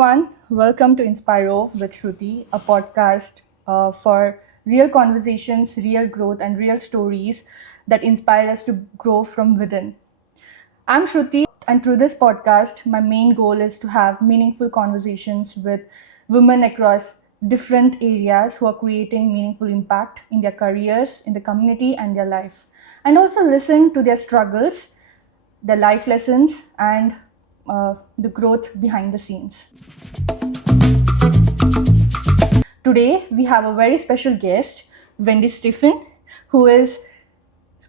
everyone. Welcome to Inspirove with Shruti, a podcast for real conversations, real growth, and real stories that inspire us to grow from within. I'm Shruti, and through this podcast, my main goal is to have meaningful conversations with women across different areas who are creating meaningful impact in their careers, in the community, and their life. And also listen to their struggles, their life lessons, and the growth behind the scenes. Today, we have a very special guest, Wendy Stephen, who is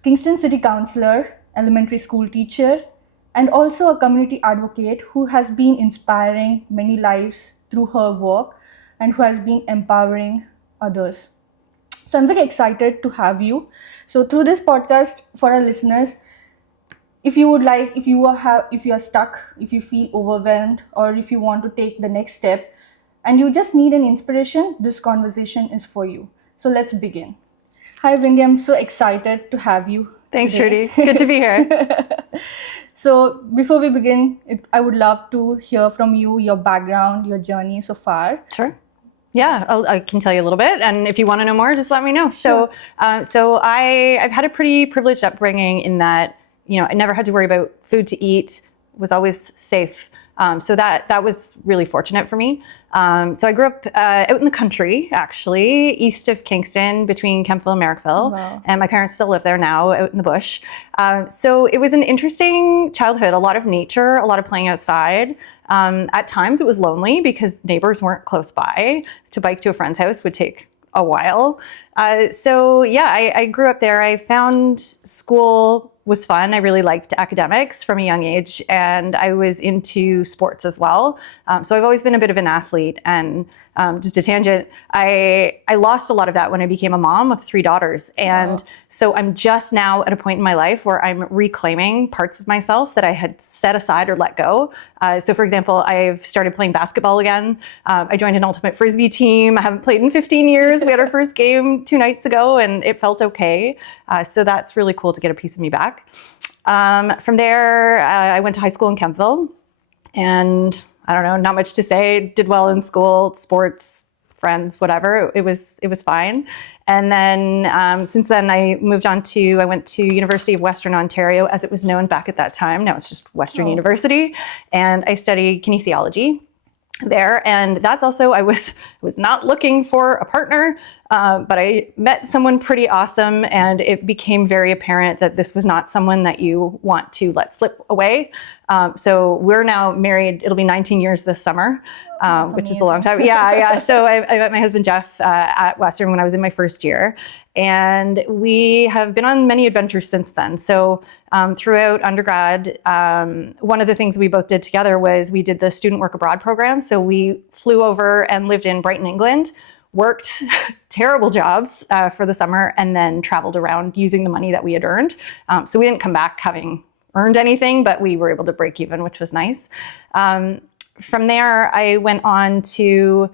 Kingston City Councillor, elementary school teacher, and also a community advocate who has been inspiring many lives through her work and who has been empowering others. So I'm very excited to have you. So through this podcast, for our listeners, if you are stuck, if you feel overwhelmed, or if you want to take the next step and you just need an inspiration, this conversation is for you. So let's begin. Hi Wendy, I'm so excited to have you. Thanks, today. Shruti. Good to be here. So before we begin, I would love to hear from you, your background, your journey so far. Sure. Yeah, I can tell you a little bit, and if you want to know more, just let me know. Sure. So I've had a pretty privileged upbringing in that, I never had to worry about food to eat, was always safe. So that was really fortunate for me. So I grew up out in the country, actually, east of Kingston, between Kemptville and Merrickville. Wow. And my parents still live there now, out in the bush. So it was an interesting childhood, a lot of nature, a lot of playing outside. At times it was lonely because neighbors weren't close by. To bike to a friend's house would take a while. I grew up there. I found school was fun. I really liked academics from a young age, and I was into sports as well. So I've always been a bit of an athlete, and just a tangent, I lost a lot of that when I became a mom of 3 daughters. And So I'm just now at a point in my life where I'm reclaiming parts of myself that I had set aside or let go. So for example, I've started playing basketball again. I joined an ultimate Frisbee team. I haven't played in 15 years. We had our first game 2 nights ago and it felt okay. So that's really cool to get a piece of me back. From there, I went to high school in Kemptville, and I don't know, not much to say. Did well in school, sports, friends, whatever. It was fine. And then since then, I went to University of Western Ontario, as it was known back at that time. Now it's just Western University, and I studied kinesiology there. And that's also, I was not looking for a partner, but I met someone pretty awesome, and it became very apparent that this was not someone that you want to let slip away. So we're now married. It'll be 19 years this summer, which is a long time. Yeah. So I met my husband, Jeff, at Western when I was in my first year, and we have been on many adventures since then. So throughout undergrad, one of the things we both did together was we did the student work abroad program. So we flew over and lived in Brighton, England, worked terrible jobs for the summer, and then traveled around using the money that we had earned. So we didn't come back having earned anything, but we were able to break even, which was nice. From there, I went on to,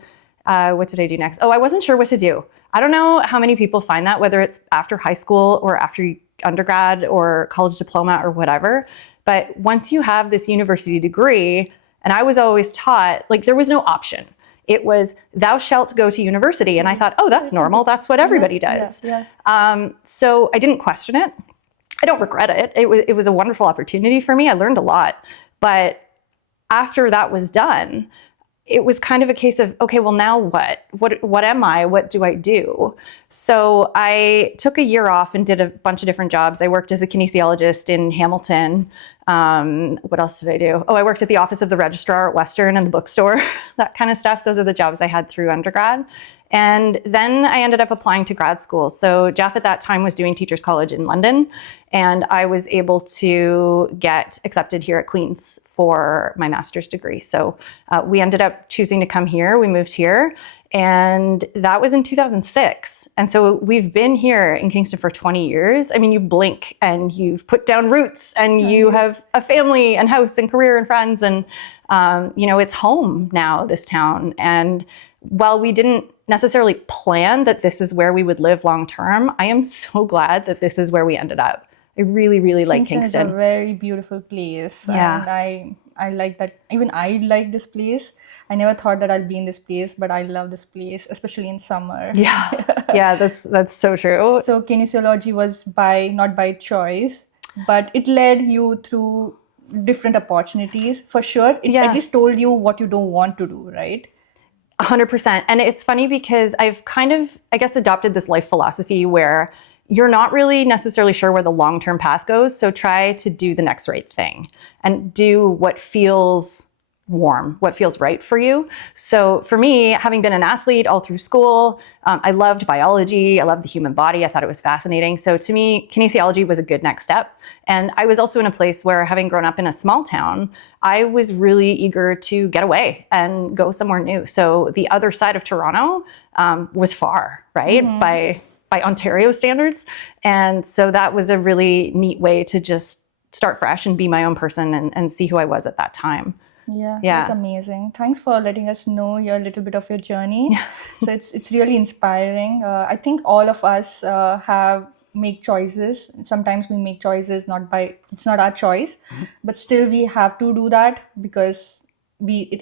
what did I do next? I wasn't sure what to do. I don't know how many people find that, whether it's after high school or after undergrad or college diploma or whatever. But once you have this university degree, and I was always taught, there was no option. It was, thou shalt go to university. And I thought, that's normal. That's what everybody does. So I didn't question it. I don't regret it. It was a wonderful opportunity for me. I learned a lot. But after that was done, it was kind of a case of, okay, well, now what? What am I? What do I do? So I took a year off and did a bunch of different jobs. I worked as a kinesiologist in Hamilton. What else did I do? I worked at the office of the registrar at Western and the bookstore, that kind of stuff. Those are the jobs I had through undergrad. And then I ended up applying to grad school. So Jeff at that time was doing Teachers College in London, and I was able to get accepted here at Queen's for my master's degree. So we ended up choosing to come here. We moved here, and that was in 2006. And so we've been here in Kingston for 20 years. I mean, you blink and you've put down roots, and you have a family and house and career and friends, and it's home now, this town. And while we didn't necessarily plan that this is where we would live long term, I am so glad that this is where we ended up. I really, really like Kingston. It's a very beautiful place. Yeah. And I like that. Even I like this place. I never thought that I'll be in this place, but I love this place, especially in summer. Yeah. Yeah, that's so true. So kinesiology was not by choice, but it led you through different opportunities. For sure, it Yeah. at least told you what you don't want to do, right? 100%. And it's funny because I've kind of, I guess, adopted this life philosophy where you're not really necessarily sure where the long-term path goes. So try to do the next right thing and do what feels warm, what feels right for you. So for me, having been an athlete all through school, I loved biology. I loved the human body. I thought it was fascinating. So to me, kinesiology was a good next step. And I was also in a place where, having grown up in a small town, I was really eager to get away and go somewhere new. So the other side of Toronto was far, right? By Ontario standards. And so that was a really neat way to just start fresh and be my own person and see who I was at that time. Yeah, Yeah. that's amazing. Thanks for letting us know your little bit of your journey. So it's really inspiring. I think all of us have make choices. Sometimes we make choices it's not our choice, but still we have to do that because we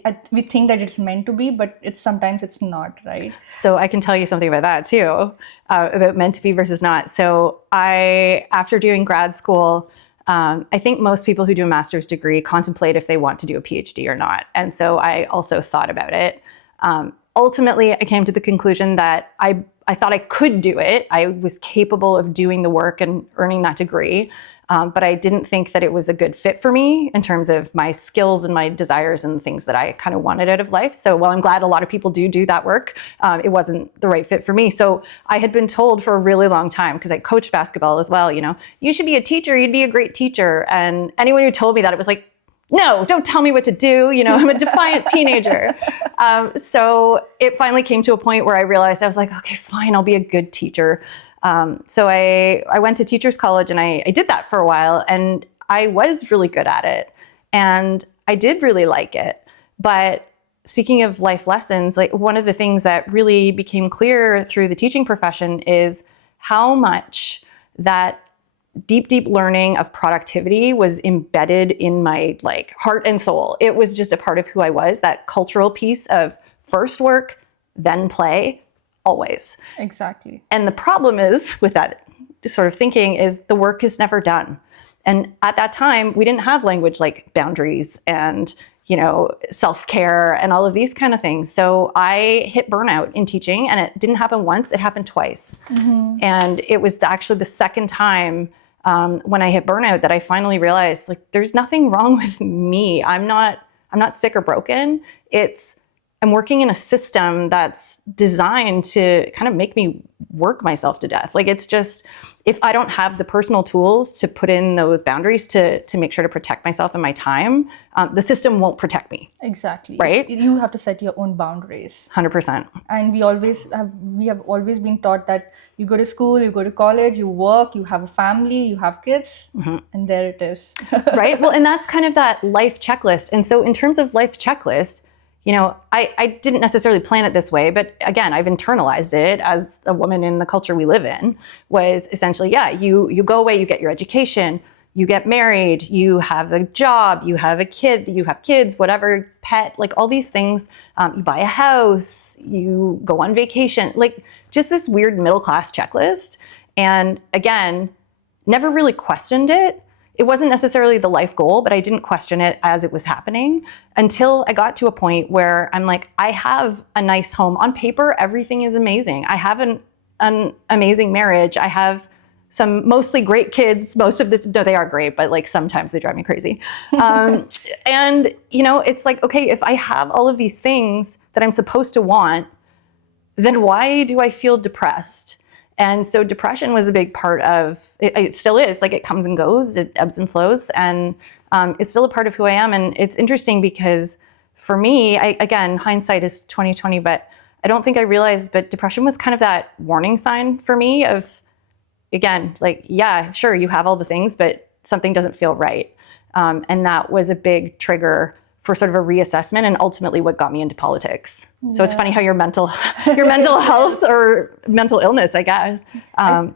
think that it's meant to be, but sometimes it's not, right? So I can tell you something about that too, about meant to be versus not. So after doing grad school, I think most people who do a master's degree contemplate if they want to do a PhD or not. And so I also thought about it. Ultimately, I came to the conclusion that I thought I could do it. I was capable of doing the work and earning that degree. But I didn't think that it was a good fit for me in terms of my skills and my desires and things that I kind of wanted out of life. So while I'm glad a lot of people do that work, it wasn't the right fit for me. So I had been told for a really long time, because I coached basketball as well, you should be a teacher, you'd be a great teacher. And anyone who told me that, it was like, no, don't tell me what to do. I'm a defiant teenager. So it finally came to a point where I realized, I was like, okay, fine, I'll be a good teacher. So I went to teachers college and I did that for a while, and I was really good at it and I did really like it. But speaking of life lessons, like one of the things that really became clear through the teaching profession is how much that deep learning of productivity was embedded in my heart and soul. It was just a part of who I was, that cultural piece of first work, then play, always. Exactly. And the problem is with that sort of thinking is the work is never done. And at that time, we didn't have language like boundaries and self-care and all of these kind of things. So I hit burnout in teaching, and it didn't happen once, it happened twice. Mm-hmm. And it was actually the second time when I hit burnout that I finally realized, there's nothing wrong with me. I'm not sick or broken. I'm working in a system that's designed to kind of make me work myself to death. It's just, if I don't have the personal tools to put in those boundaries to make sure to protect myself and my time, the system won't protect me. Exactly. Right? You have to set your own boundaries. 100%. And we have always been taught that you go to school, you go to college, you work, you have a family, you have kids, and there it is. Right? Well, and that's kind of that life checklist. And so in terms of life checklist, I didn't necessarily plan it this way, but again, I've internalized it as a woman in the culture we live in, was essentially, you go away, you get your education, you get married, you have a job, you have a kid, you have kids, whatever, pet, all these things, you buy a house, you go on vacation, just this weird middle-class checklist. And again, never really questioned it. It wasn't necessarily the life goal, but I didn't question it as it was happening until I got to a point where I'm like, I have a nice home. On paper, everything is amazing. I have an amazing marriage. I have some mostly great kids. Most of no, they are great, but sometimes they drive me crazy. And it's like, okay, if I have all of these things that I'm supposed to want, then why do I feel depressed? And so depression was a big part of it. It still is. It comes and goes, it ebbs and flows, and it's still a part of who I am. And it's interesting because for me, again, hindsight is 2020, but I don't think I realized, but depression was kind of that warning sign for me of, again, yeah, sure, you have all the things, but something doesn't feel right. And that was a big trigger for sort of a reassessment, and ultimately what got me into politics. So it's funny how your mental health or mental illness, I guess,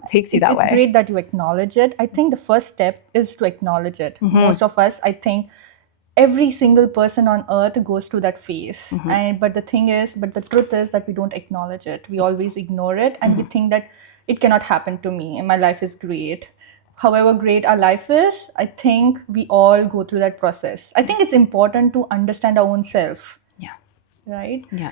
takes you that way. It's great that you acknowledge it. I think the first step is to acknowledge it. Most of us, I think, every single person on earth goes through that phase. And but the truth is that we don't acknowledge it. We always ignore it, and we think that it cannot happen to me and my life is great. However great our life is, I think we all go through that process. I think it's important to understand our own self, Yeah. right? Yeah.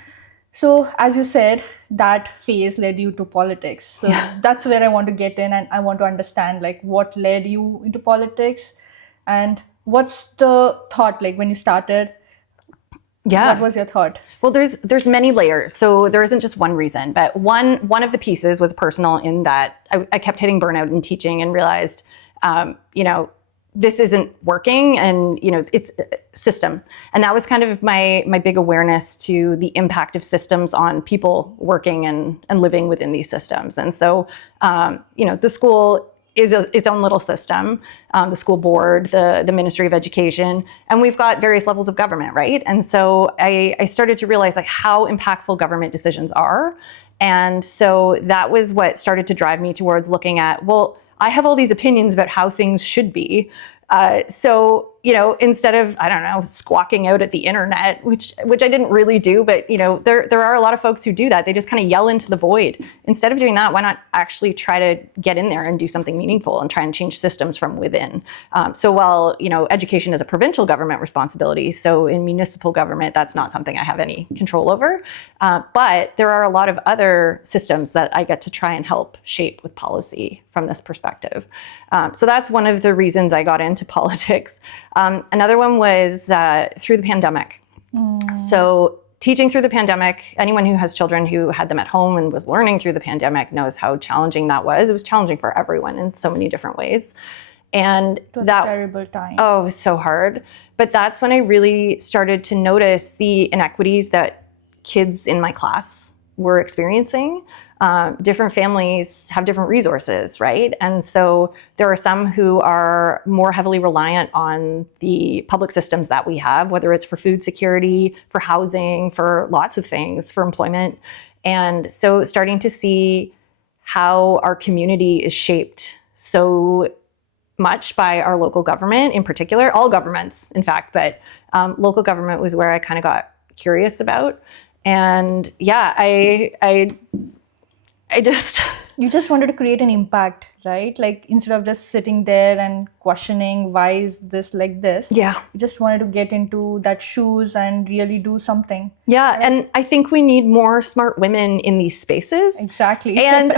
So, as you said, that phase led you to politics. So Yeah. that's where I want to get in, and I want to understand like what led you into politics, and what's the thought like when you started? Yeah. What was your thought? Well, there's many layers, so there isn't just one reason. But one of the pieces was personal in that I kept hitting burnout in teaching and realized, this isn't working, and it's a system. And that was kind of my big awareness to the impact of systems on people working and living within these systems. And so, the school is its own little system, the school board, the Ministry of Education, and we've got various levels of government, right? And so I started to realize like how impactful government decisions are. And so that was what started to drive me towards looking at, well, I have all these opinions about how things should be. So, instead of, I don't know, squawking out at the internet, which I didn't really do, but, there are a lot of folks who do that. They just kind of yell into the void. Instead of doing that, why not actually try to get in there and do something meaningful and try and change systems from within? So while, education is a provincial government responsibility, so in municipal government, that's not something I have any control over. But there are a lot of other systems that I get to try and help shape with policy from this perspective. So that's one of the reasons I got into politics. Another one was through the pandemic. So teaching through the pandemic, anyone who has children who had them at home and was learning through the pandemic knows how challenging that was. It was challenging for everyone in so many different ways. And It was a terrible time. Oh, it was so hard. But that's when I really started to notice the inequities that kids in my class were experiencing. Different families have different resources, right? And so there are some who are more heavily reliant on the public systems that we have, whether it's for food security, for housing, for lots of things, for employment. And so starting to see how our community is shaped so much by our local government in particular, all governments, in fact, but local government was where I kind of got curious about. And yeah, I just... You just wanted to create an impact, right? Like instead of just sitting there and questioning why is this like this, Yeah. you just wanted to get into that shoes and really do something. Yeah, and I think we need more smart women in these spaces. Exactly. And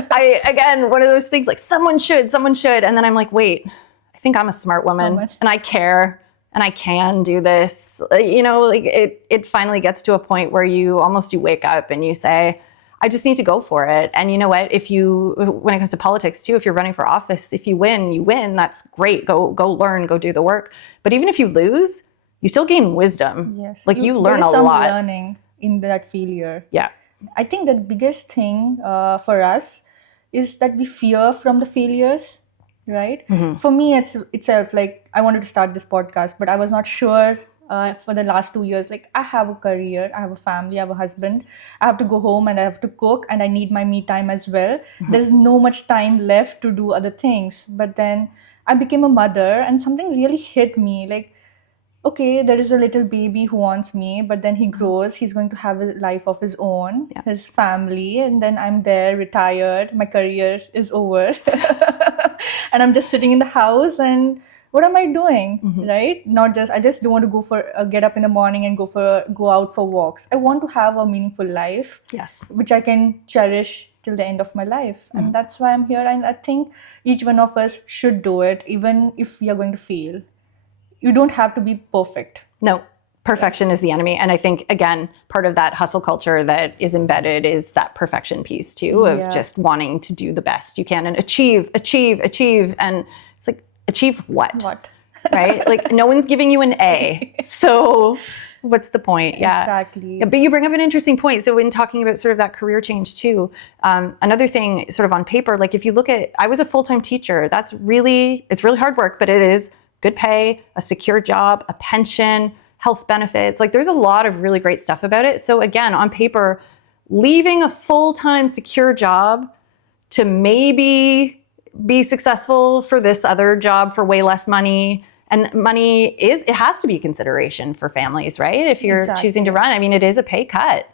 again, one of those things like someone should, and then I'm like, wait, I think I'm a smart woman and I care and I can do this. Like it finally gets to a point where you wake up and you say, I just need to go for it. And you know what? When it comes to politics too, if you're running for office, if you win, you win. That's great. Go learn, go do the work. But even if you lose, you still gain wisdom. Yes. Like you learn there is a lot. some learning in that failure. Yeah. I think the biggest thing for us is that we fear from the failures, right? For me, it's itself like I wanted to start this podcast, but I was not sure. For the last 2 years, like I have a career, I have a family, I have a husband, I have to go home and I have to cook and I need my me time as well. There's no much time left to do other things. But then I became a mother and something really hit me like, okay, there is a little baby who wants me, but then he grows, he's going to have a life of his own, his family, and then I'm there, retired, my career is over. And I'm just sitting in the house and what am I doing, right? I just don't want to get up in the morning and go out for walks. I want to have a meaningful life, Yes, which I can cherish till the end of my life. And that's why I'm here. And I think each one of us should do it, even if we are going to fail. You don't have to be perfect. No, perfection is the enemy. And I think, again, part of that hustle culture that is embedded is that perfection piece too, of just wanting to do the best you can and achieve. And it's like, achieve what? Right? Like no one's giving you an A. So what's the point? Yeah. Exactly. Yeah, but you bring up an interesting point. So in talking about sort of that career change too, another thing sort of on paper, like if you look at, I was a full-time teacher. It's really hard work, but it is good pay, a secure job, a pension, health benefits. Like there's a lot of really great stuff about it. So again, on paper, leaving a full-time secure job to maybe be successful for this other job for way less money And money it has to be a consideration for families, right? If you're choosing to run, I mean, it is a pay cut.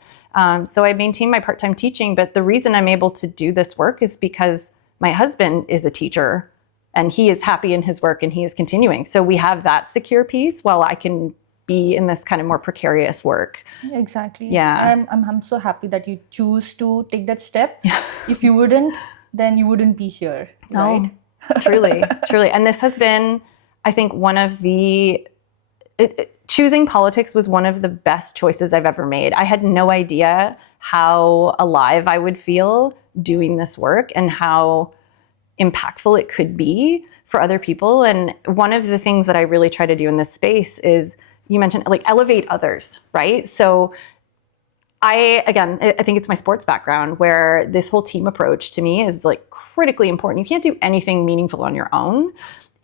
So I maintain my part-time teaching, but the reason I'm able to do this work is because my husband is a teacher and he is happy in his work and he is continuing. So we have that secure piece while I can be in this kind of more precarious work. Exactly. Yeah. I'm so happy that you choose to take that step. If you wouldn't, then you wouldn't be here, right? Oh, truly. And this has been, I think, one of the choosing politics was one of the best choices I've ever made. I had no idea how alive I would feel doing this work and how impactful it could be for other people. And one of the things that I really try to do in this space is, you mentioned, like, elevate others, right? So I think it's my sports background where this whole team approach to me is like critically important. You can't do anything meaningful on your own.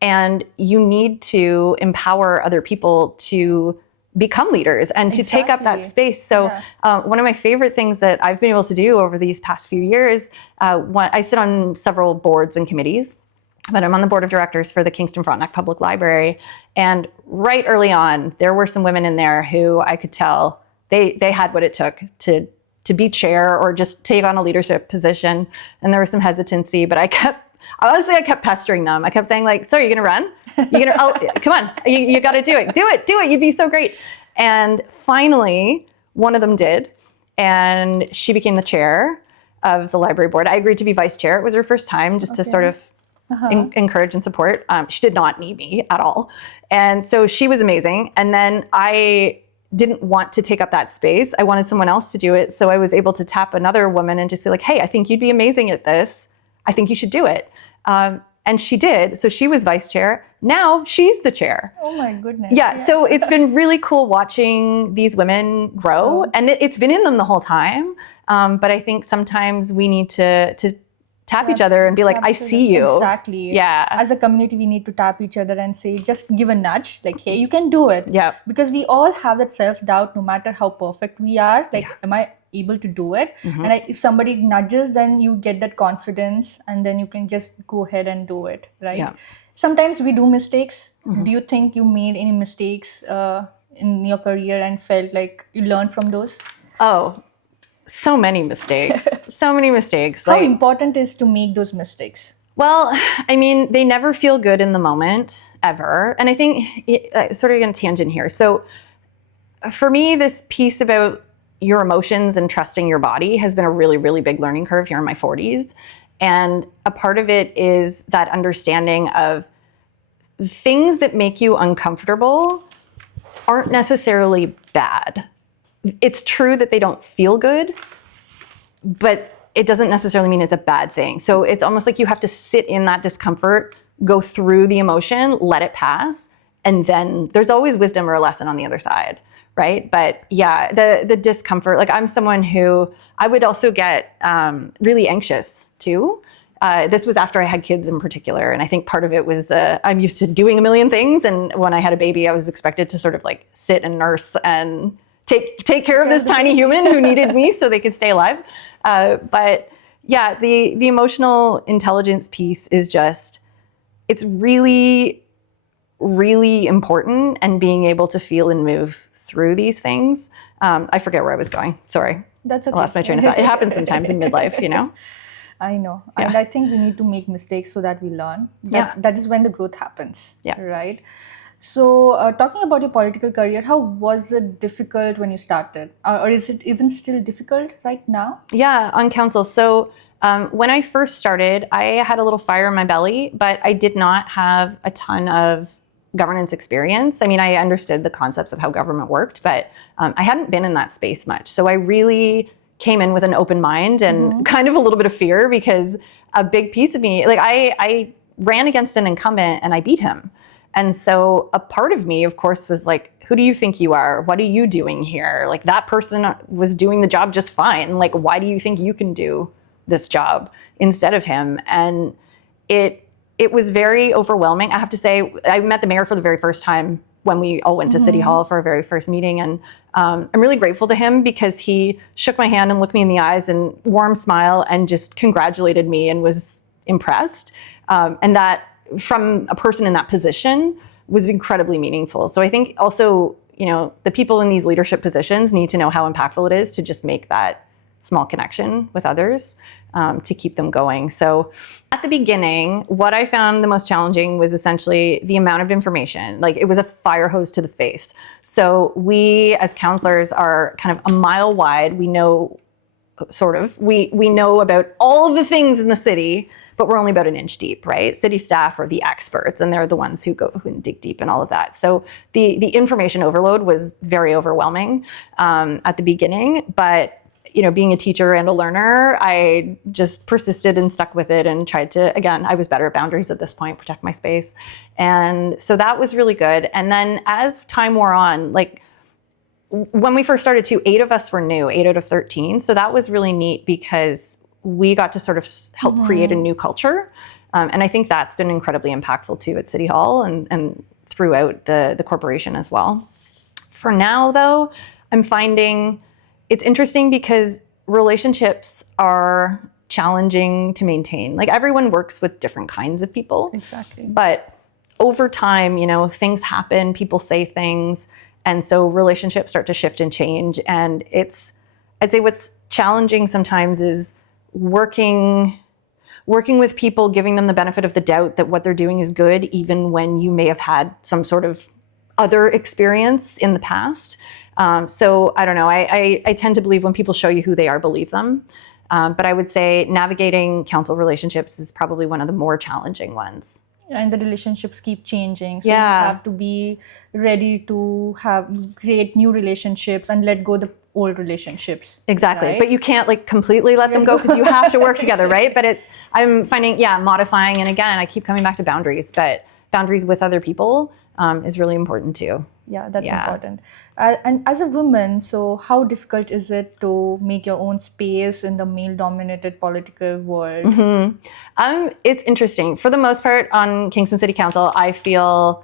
And you need to empower other people to become leaders and to take up that space. So one of my favorite things that I've been able to do over these past few years, I sit on several boards and committees, but I'm on the board of directors for the Kingston Frontenac Public Library. And right early on, there were some women in there who I could tell they had what it took to be chair or just take on a leadership position. And there was some hesitancy, but I kept pestering them. I kept saying, like, so you're going to run? You're going to, come on, you got to do it. Do it. You'd be so great. And finally, one of them did. And she became the chair of the library board. I agreed to be vice chair. It was her first time just to sort of encourage and support. She did not need me at all. And so she was amazing. And then I didn't want to take up that space. I wanted someone else to do it. So I was able to tap another woman and just be like, hey, I think you'd be amazing at this. I think you should do it. And she did. So she was vice chair. Now she's the chair. Oh my goodness. Yeah. So it's been really cool watching these women grow. And it's been in them the whole time. But I think sometimes we need to tap each other and be like, I see you. Exactly. Yeah. As a community, we need to tap each other and say, just give a nudge, like, hey, you can do it. Yeah. Because we all have that self-doubt, no matter how perfect we are. Like, am I able to do it? And if somebody nudges, then you get that confidence and then you can just go ahead and do it, right? Yeah. Sometimes we do mistakes. Do you think you made any mistakes in your career and felt like you learned from those? Oh, so many mistakes. How important is to make those mistakes? Well, I mean, they never feel good in the moment, ever. And I think, sort of going to tangent here. So for me, this piece about your emotions and trusting your body has been a really, really big learning curve here in my 40s. And a part of it is that understanding of things that make you uncomfortable aren't necessarily bad. It's true that they don't feel good, but it doesn't necessarily mean it's a bad thing. So it's almost like you have to sit in that discomfort, go through the emotion, let it pass, and then there's always wisdom or a lesson on the other side, right? But yeah, the discomfort, like, I'm someone who I would also get really anxious too. This was after I had kids in particular. And I think part of it was I'm used to doing a million things. And when I had a baby, I was expected to sort of like sit and nurse and take care of this tiny human who needed me so they could stay alive. But yeah, the emotional intelligence piece is just, it's really, really important, and being able to feel and move through these things. I forget where I was going. Sorry. That's okay. I lost my train of thought. It happens sometimes in midlife, you know? I know. Yeah. And I think we need to make mistakes so that we learn. That is when the growth happens. Yeah. Right? So talking about your political career, how was it difficult when you started? Or is it even still difficult right now? Yeah, on council. So when I first started, I had a little fire in my belly, but I did not have a ton of governance experience. I mean, I understood the concepts of how government worked, but I hadn't been in that space much. So I really came in with an open mind and kind of a little bit of fear, because a big piece of me, like, I ran against an incumbent and I beat him. And so a part of me, of course, was like, who do you think you are? What are you doing here? Like, that person was doing the job just fine. Like, why do you think you can do this job instead of him? And it was very overwhelming. I have to say, I met the mayor for the very first time when we all went to City Hall for our very first meeting. And I'm really grateful to him, because he shook my hand and looked me in the eyes and warm smile and just congratulated me and was impressed. And that, from a person in that position, was incredibly meaningful. So I think also, the people in these leadership positions need to know how impactful it is to just make that small connection with others to keep them going. So at the beginning, what I found the most challenging was essentially the amount of information. Like, it was a fire hose to the face. So we as counselors are kind of a mile wide. We know we know about all of the things in the city, but we're only about an inch deep, right? City staff are the experts, and they're the ones who dig deep in all of that. So the information overload was very overwhelming at the beginning, but being a teacher and a learner, I just persisted and stuck with it and tried to, again, I was better at boundaries at this point, protect my space. And so that was really good. And then as time wore on, like when we first started 8 of us were new, 8 out of 13. So that was really neat because we got to sort of help create a new culture. And I think that's been incredibly impactful too at City Hall and throughout the corporation as well. For now though, I'm finding it's interesting because relationships are challenging to maintain. Like, everyone works with different kinds of people. Exactly. But over time, things happen, people say things, and so relationships start to shift and change. And I'd say what's challenging sometimes is working with people, giving them the benefit of the doubt that what they're doing is good, even when you may have had some sort of other experience in the past. So I don't know, I tend to believe when people show you who they are, believe them. But I would say navigating council relationships is probably one of the more challenging ones. And the relationships keep changing. So Yeah. you have to be ready to create new relationships and let go the old relationships. Exactly. Right? But you can't completely let them go because you have to work together, right? But I'm finding, modifying. And again, I keep coming back to boundaries, but boundaries with other people is really important too. Yeah, that's important. And as a woman, so how difficult is it to make your own space in the male-dominated political world? It's interesting. For the most part, on Kingston City Council, I feel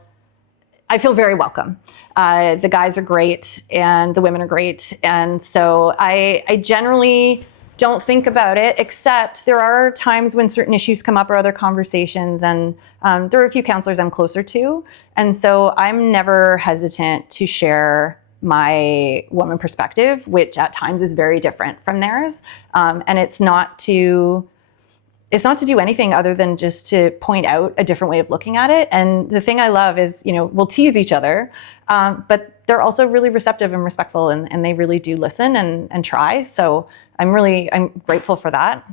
very welcome. The guys are great and the women are great. And so I generally don't think about it, except there are times when certain issues come up or other conversations. And there are a few counselors I'm closer to. And so I'm never hesitant to share my woman perspective, which at times is very different from theirs. And it's not to do anything other than just to point out a different way of looking at it. And the thing I love is, we'll tease each other, but they're also really receptive and respectful, and they really do listen and try. So I'm grateful for that.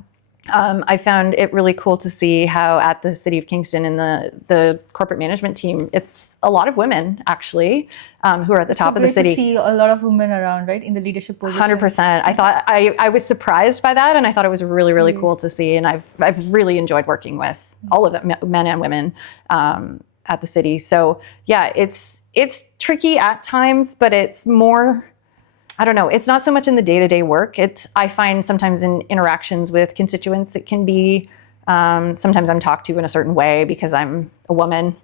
I found it really cool to see how at the City of Kingston in the corporate management team, it's a lot of women actually who are at the top of the city. To see a lot of women around, right, in the leadership positions. 100%. I thought I was surprised by that, and I thought it was really, really cool to see. And I've really enjoyed working with all of them, men and women, at the city. So yeah, it's tricky at times, but it's more, I don't know, it's not so much in the day-to-day work. I find sometimes in interactions with constituents, it can be, sometimes I'm talked to in a certain way because I'm a woman.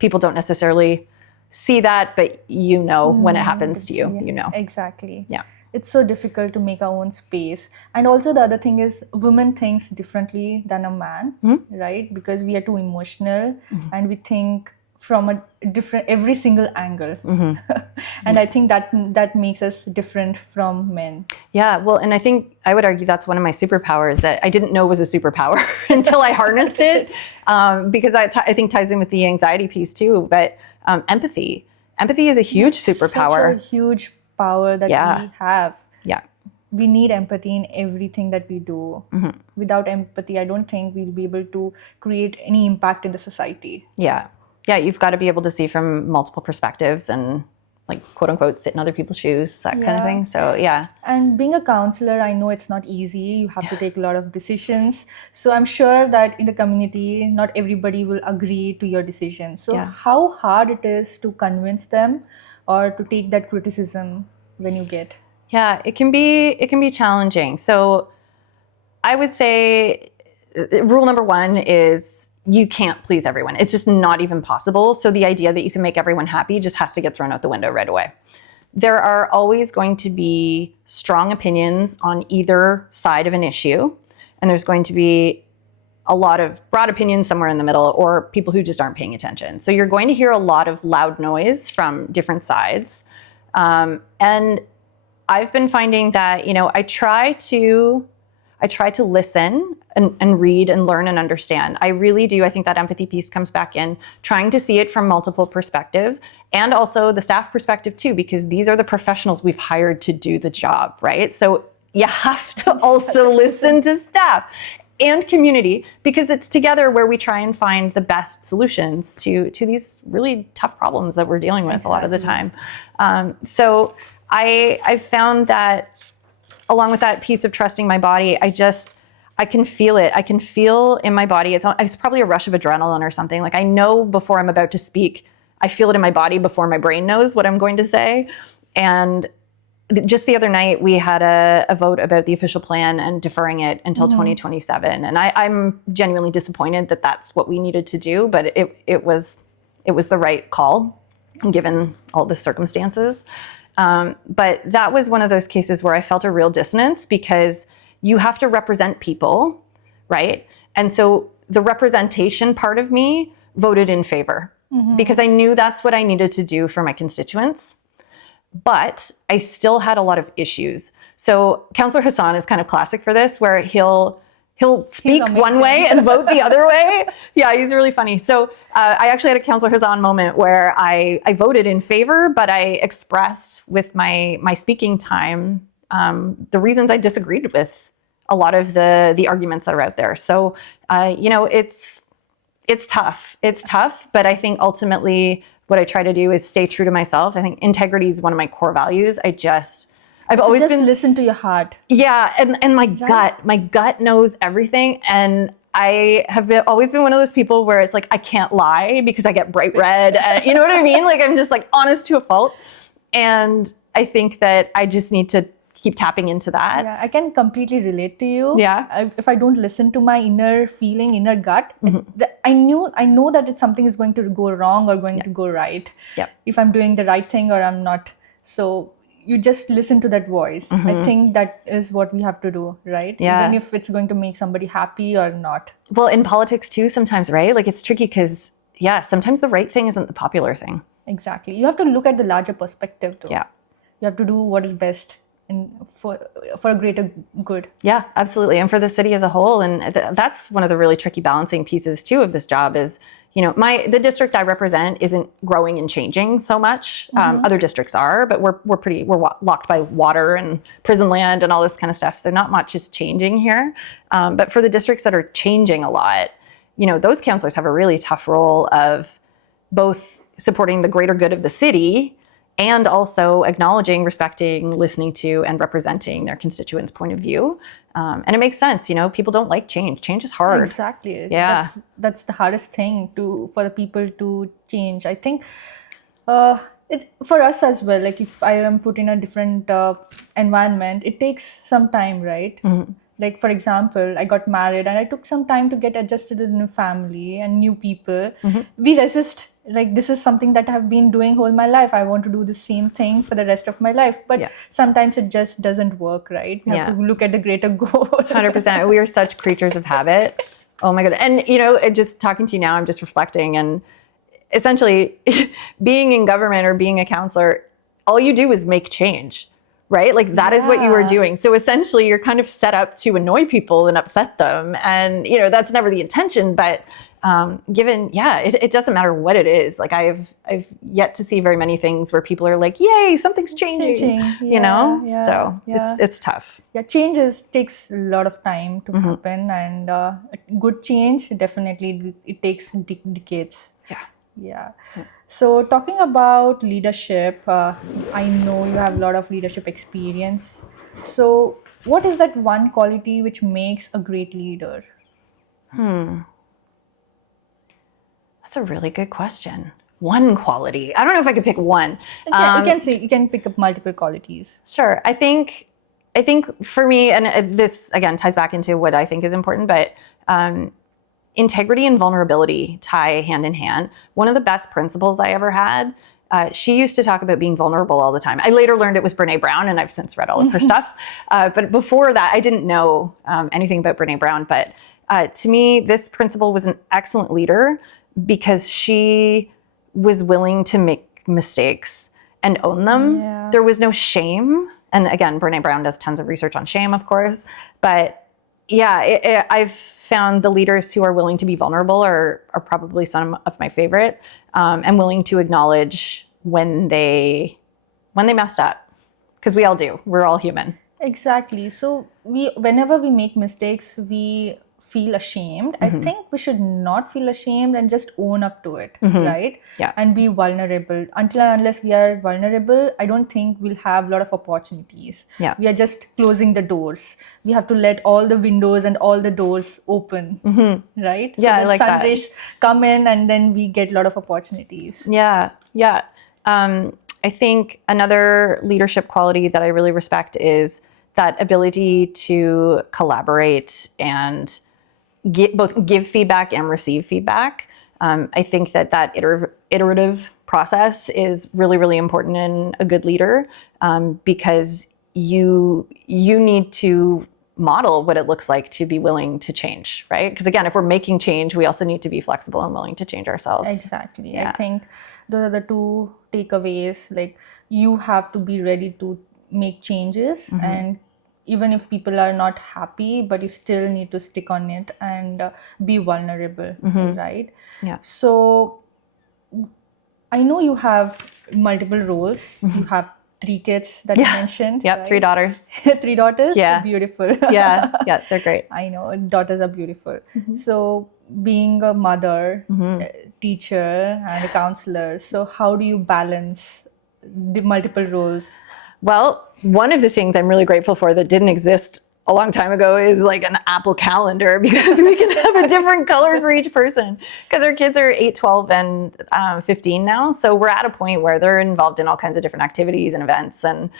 People don't necessarily see that, but when it happens to you, Exactly. Yeah. It's so difficult to make our own space. And also the other thing is women thinks differently than a man, right? Because we are too emotional and we think from a different, every single angle. And I think that makes us different from men. Yeah, well, and I think I would argue that's one of my superpowers that I didn't know was a superpower until I harnessed it, because I think ties in with the anxiety piece too. But empathy is a huge superpower. Such a huge power that we have. Yeah. We need empathy in everything that we do. Without empathy, I don't think we'll be able to create any impact in the society. Yeah. Yeah, you've got to be able to see from multiple perspectives and quote unquote sit in other people's shoes, that kind of thing. So yeah. And being a counselor, I know it's not easy. You have to take a lot of decisions. So I'm sure that in the community, not everybody will agree to your decision. So how hard it is to convince them or to take that criticism when you get? Yeah, it can be challenging. So I would say rule number 1 is you can't please everyone. It's just not even possible. So the idea that you can make everyone happy just has to get thrown out the window right away. There are always going to be strong opinions on either side of an issue. And there's going to be a lot of broad opinions somewhere in the middle, or people who just aren't paying attention. So you're going to hear a lot of loud noise from different sides. And I've been finding that, I try to listen and read and learn and understand. I really do. I think that empathy piece comes back in, trying to see it from multiple perspectives, and also the staff perspective too, because these are the professionals we've hired to do the job, right? So you have to also listen to staff and community, because it's together where we try and find the best solutions to these really tough problems that we're dealing with a lot of the time. So I've found that, along with that piece of trusting my body, I can feel it. I can feel in my body. It's probably a rush of adrenaline or something. Like, I know before I'm about to speak, I feel it in my body before my brain knows what I'm going to say. And just the other night, we had a vote about the official plan and deferring it until 2027. And I'm genuinely disappointed that that's what we needed to do, but it was the right call given all the circumstances. But that was one of those cases where I felt a real dissonance, because you have to represent people, right? And so the representation part of me voted in favor, because I knew that's what I needed to do for my constituents. But I still had a lot of issues. So Councillor Hassan is kind of classic for this, where he'll speak one way and vote the other way. Yeah, he's really funny. So I actually had a Councillor Hassan moment where I voted in favor, but I expressed with my speaking time the reasons I disagreed with a lot of the arguments that are out there. So it's tough. It's tough, but I think ultimately what I try to do is stay true to myself. I think integrity is one of my core values. I've always been listen to your heart. Yeah, and my gut knows everything. And I have always been one of those people where it's like, I can't lie because I get bright red. And, you know what I mean? Like, I'm just like honest to a fault. And I think that I just need to keep tapping into that. Yeah, I can completely relate to you. Yeah. If I don't listen to my inner feeling, inner gut, I know that something is going to go wrong or going to go right. Yeah. If I'm doing the right thing or I'm not. So you just listen to that voice. I think that is what we have to do, right? Yeah. Even if it's going to make somebody happy or not. Well, in politics too, sometimes, right? Like, it's tricky because, sometimes the right thing isn't the popular thing. Exactly. You have to look at the larger perspective though. Yeah. You have to do what is best for a greater good. Yeah, absolutely. And for the city as a whole. And that's one of the really tricky balancing pieces too of this job is, the district I represent isn't growing and changing so much. Other districts are, but we're locked by water and prison land and all this kind of stuff. So not much is changing here. But for the districts that are changing a lot, those councillors have a really tough role of both supporting the greater good of the city and also acknowledging, respecting, listening to, and representing their constituents' point of view. And it makes sense, people don't like change. Change is hard. Exactly. Yeah. That's the hardest thing for the people to change. I think it for us as well, like if I am put in a different environment, it takes some time, right? Like, for example, I got married and I took some time to get adjusted to the new family and new people. We resist, like, this is something that I've been doing all my life. I want to do the same thing for the rest of my life. But sometimes it just doesn't work, right? We have to look at the greater goal. 100%. We are such creatures of habit. Oh my God. And, just talking to you now, I'm just reflecting. And essentially, being in government or being a councillor, all you do is make change. Right? Like, that is what you are doing. So essentially you're kind of set up to annoy people and upset them. And, that's never the intention, but it doesn't matter what it is. Like, I've yet to see very many things where people are like, yay, something's changing. So it's tough. Yeah, changes takes a lot of time to happen, and good change, definitely it takes decades. Yeah. So talking about leadership, I know you have a lot of leadership experience. So what is that one quality which makes a great leader? That's a really good question. One quality. I don't know if I could pick one. You can pick up multiple qualities. Sure. I think for me, and this again ties back into what I think is important, but integrity and vulnerability tie hand in hand. One of the best principles I ever had, she used to talk about being vulnerable all the time. I later learned it was Brene Brown, and I've since read all of her stuff. But before that, I didn't know anything about Brene Brown. But To me, this principal was an excellent leader because she was willing to make mistakes and own them. Yeah. There was no shame. And again, Brene Brown does tons of research on shame, of course. But yeah, I've found the leaders who are willing to be vulnerable are probably some of my favorite, and willing to acknowledge when they messed up. Because we all do. We're all human. Exactly. So whenever we make mistakes, we feel ashamed. I think we should not feel ashamed and just own up to it, right? Yeah. And be vulnerable. Until and unless we are vulnerable, I don't think we'll have a lot of opportunities. Yeah. We are just closing the doors. We have to let all the windows and all the doors open, right? So Yeah, I the like sun that. rays come in, and then we get a lot of opportunities. Yeah. I think another leadership quality that I really respect is that ability to collaborate and both give feedback and receive feedback. I think that iterative process is really, really important in a good leader, because you need to model what it looks like to be willing to change, right? Because again, if we're making change, we also need to be flexible and willing to change ourselves. Exactly. Yeah. I think those are the two takeaways. Like, you have to be ready to make changes, and even if people are not happy, but you still need to stick on it and be vulnerable, right? Yeah. So I know you have multiple roles. You have 3 kids that you mentioned. Yep, right? 3 daughters. 3 daughters. Yeah. Beautiful. Yeah, they're great. I know daughters are beautiful. So being a mother, a teacher, and a counselor, so how do you balance the multiple roles? Well, one of the things I'm really grateful for that didn't exist a long time ago is like an Apple calendar, because we can have a different color for each person, because our kids are 8, 12, and 15 now. So we're at a point where they're involved in all kinds of different activities and events, and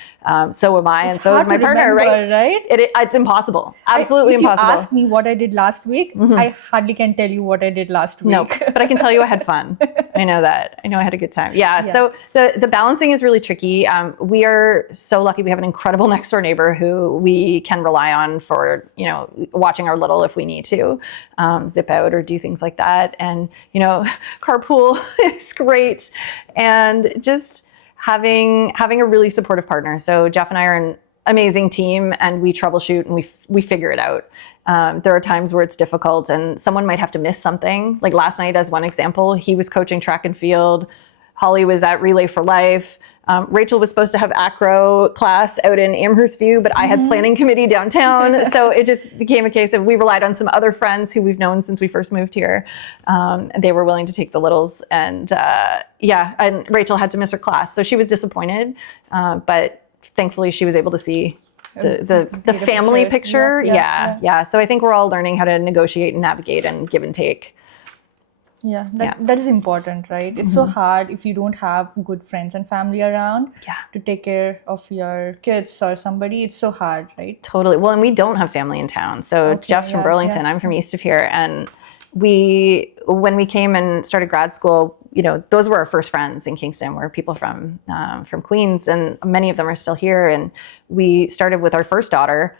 so am I, and so is my partner, right? It's impossible. Absolutely impossible. If you ask me what I did last week, I hardly can tell you what I did last week. No, but I can tell you I had fun. I know that. I know I had a good time. Yeah. So the balancing is really tricky. We are so lucky. We have an incredible next door neighbor who we can rely on for, watching our little if we need to zip out or do things like that. And, carpool is great. And just having a really supportive partner. So Jeff and I are an amazing team, and we troubleshoot and we figure it out. There are times where it's difficult and someone might have to miss something. Like last night, as one example, he was coaching track and field. Holly was at Relay for Life. Rachel was supposed to have acro class out in Amherst View, but I had planning committee downtown. So it just became a case of we relied on some other friends who we've known since we first moved here. And they were willing to take the littles. And and Rachel had to miss her class. So she was disappointed. But thankfully she was able to see the family picture. Yeah. So I think we're all learning how to negotiate and navigate and give and take. Yeah, that is important, right? It's so hard if you don't have good friends and family around to take care of your kids or somebody. It's so hard, right? Totally. Well, and we don't have family in town. So Jeff's from Burlington. I'm from east of here. And when we came and started grad school, those were our first friends in Kingston, were people from Queens, and many of them are still here. And we started with our first daughter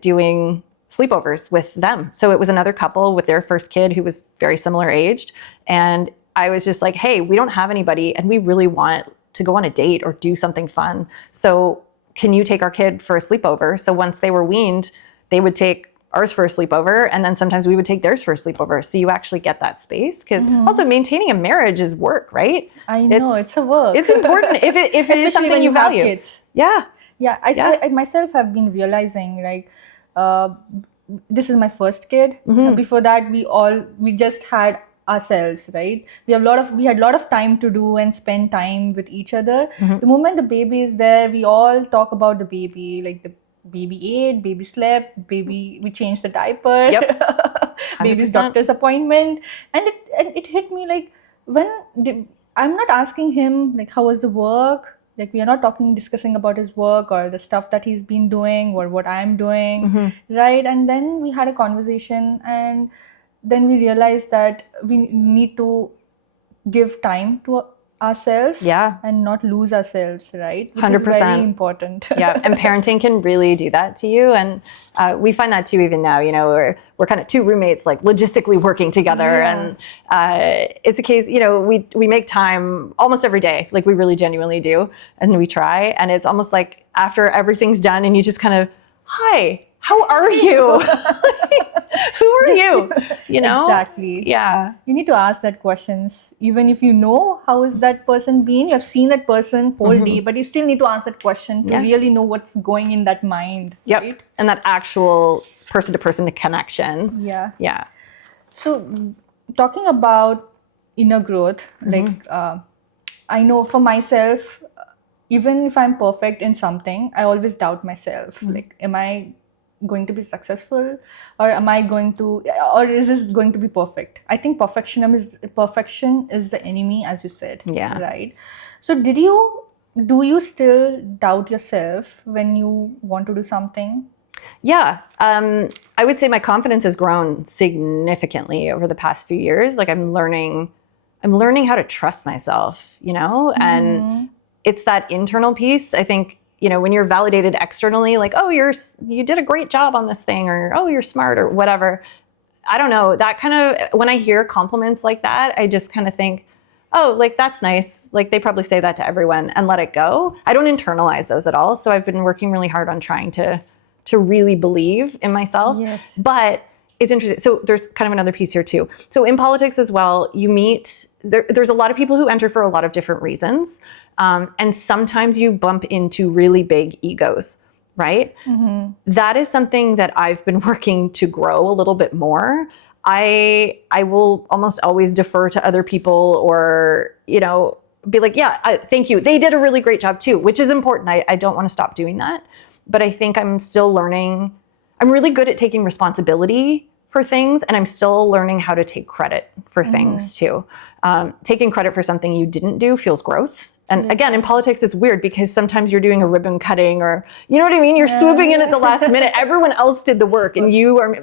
doing sleepovers with them. So it was another couple with their first kid who was very similar aged. And I was just like, hey, we don't have anybody and we really want to go on a date or do something fun. So can you take our kid for a sleepover? So once they were weaned, they would take ours for a sleepover, and then sometimes we would take theirs for a sleepover. So you actually get that space, because also maintaining a marriage is work, right? I know, it's a work. It's important if it is something you value. Kids. Yeah. I myself have been realizing, like, this is my first kid. Before that, we just had ourselves, right? We had a lot of time to do and spend time with each other. The moment the baby is there, we all talk about the baby, like the baby ate, baby slept, we changed the diaper, baby's doctor's appointment, and it hit me like, I'm not asking him like how was the work. Like, we are not discussing about his work or the stuff that he's been doing or what I'm doing, right? And then we had a conversation, and then we realized that we need to give time to ourselves Yeah. and not lose ourselves, right? Which 100%. is very important. Yeah, and parenting can really do that to you. And we find that too even now, you know, we're kind of two roommates like logistically working together. Yeah. And it's a case, you know, we make time almost every day, like we really genuinely do. And we try. And it's almost like after everything's done and you just kind of, hi, how are you? Who are you? You know? Exactly. Yeah. You need to ask that questions. Even if you know how is that person been, you have seen that person whole day, but you still need to ask that question to Yeah. really know what's going in that mind. Yep. Right? And that actual person to person connection. Yeah. Yeah. So talking about inner growth, like I know for myself, even if I'm perfect in something, I always doubt myself. Like, am I going to be successful, or am I going to, or is this going to be perfect? I think perfection is the enemy, as you said. Yeah. Right. So do you still doubt yourself when you want to do something? Yeah. I would say my confidence has grown significantly over the past few years. Like I'm learning how to trust myself, you know, and it's that internal piece. I think, you know, when you're validated externally, like, oh, you did a great job on this thing, or, oh, you're smart, or whatever. I don't know, that kind of, when I hear compliments like that, I just kind of think, oh, like that's nice. Like they probably say that to everyone, and let it go. I don't internalize those at all. So I've been working really hard on trying to really believe in myself. Yes. But it's interesting. So there's kind of another piece here too. So in politics as well, you meet, there's a lot of people who enter for a lot of different reasons. And sometimes you bump into really big egos, right? That is something that I've been working to grow a little bit more. I will almost always defer to other people, or, you know, be like, yeah, thank you. They did a really great job too, which is important. I don't want to stop doing that. But I think I'm still learning. I'm really good at taking responsibility for things, and I'm still learning how to take credit for things too. Taking credit for something you didn't do feels gross. And again, in politics, it's weird because sometimes you're doing a ribbon cutting, or, you know what I mean? You're swooping in at the last minute. Everyone else did the work and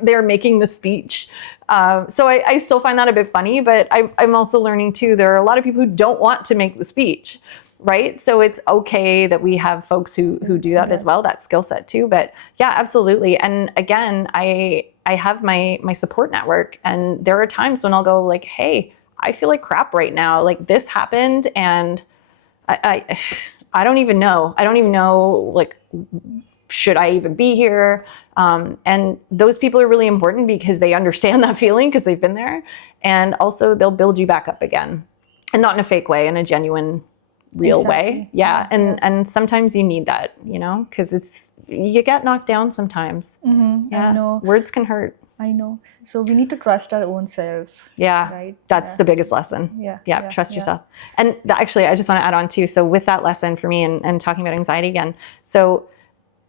they're making the speech. So I still find that a bit funny, but I'm also learning too, there are a lot of people who don't want to make the speech. Right. So it's okay that we have folks who do that as well, that skill set too. But yeah, absolutely. And again, I have my support network, and there are times when I'll go like, hey, I feel like crap right now. Like this happened, and I don't even know. I don't even know, like, should I even be here? And those people are really important because they understand that feeling because they've been there. And also they'll build you back up again, and not in a fake way, in a genuine, real way. Yeah. And sometimes you need that, you know, because you get knocked down sometimes. Yeah. I know. Words can hurt. I know. So we need to trust our own self. Yeah. Right. That's the biggest lesson. Yeah. Trust yourself. And actually, I just want to add on too. So with that lesson for me, and talking about anxiety again. So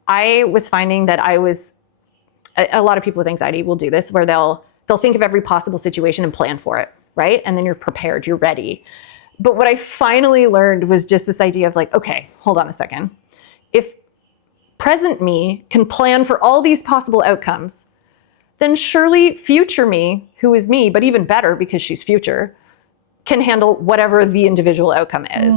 I was finding that a lot of people with anxiety will do this, where they'll think of every possible situation and plan for it. Right. And then you're prepared, you're ready. But what I finally learned was just this idea of like, okay, hold on a second. If present me can plan for all these possible outcomes, then surely future me, who is me, but even better because she's future, can handle whatever the individual outcome is,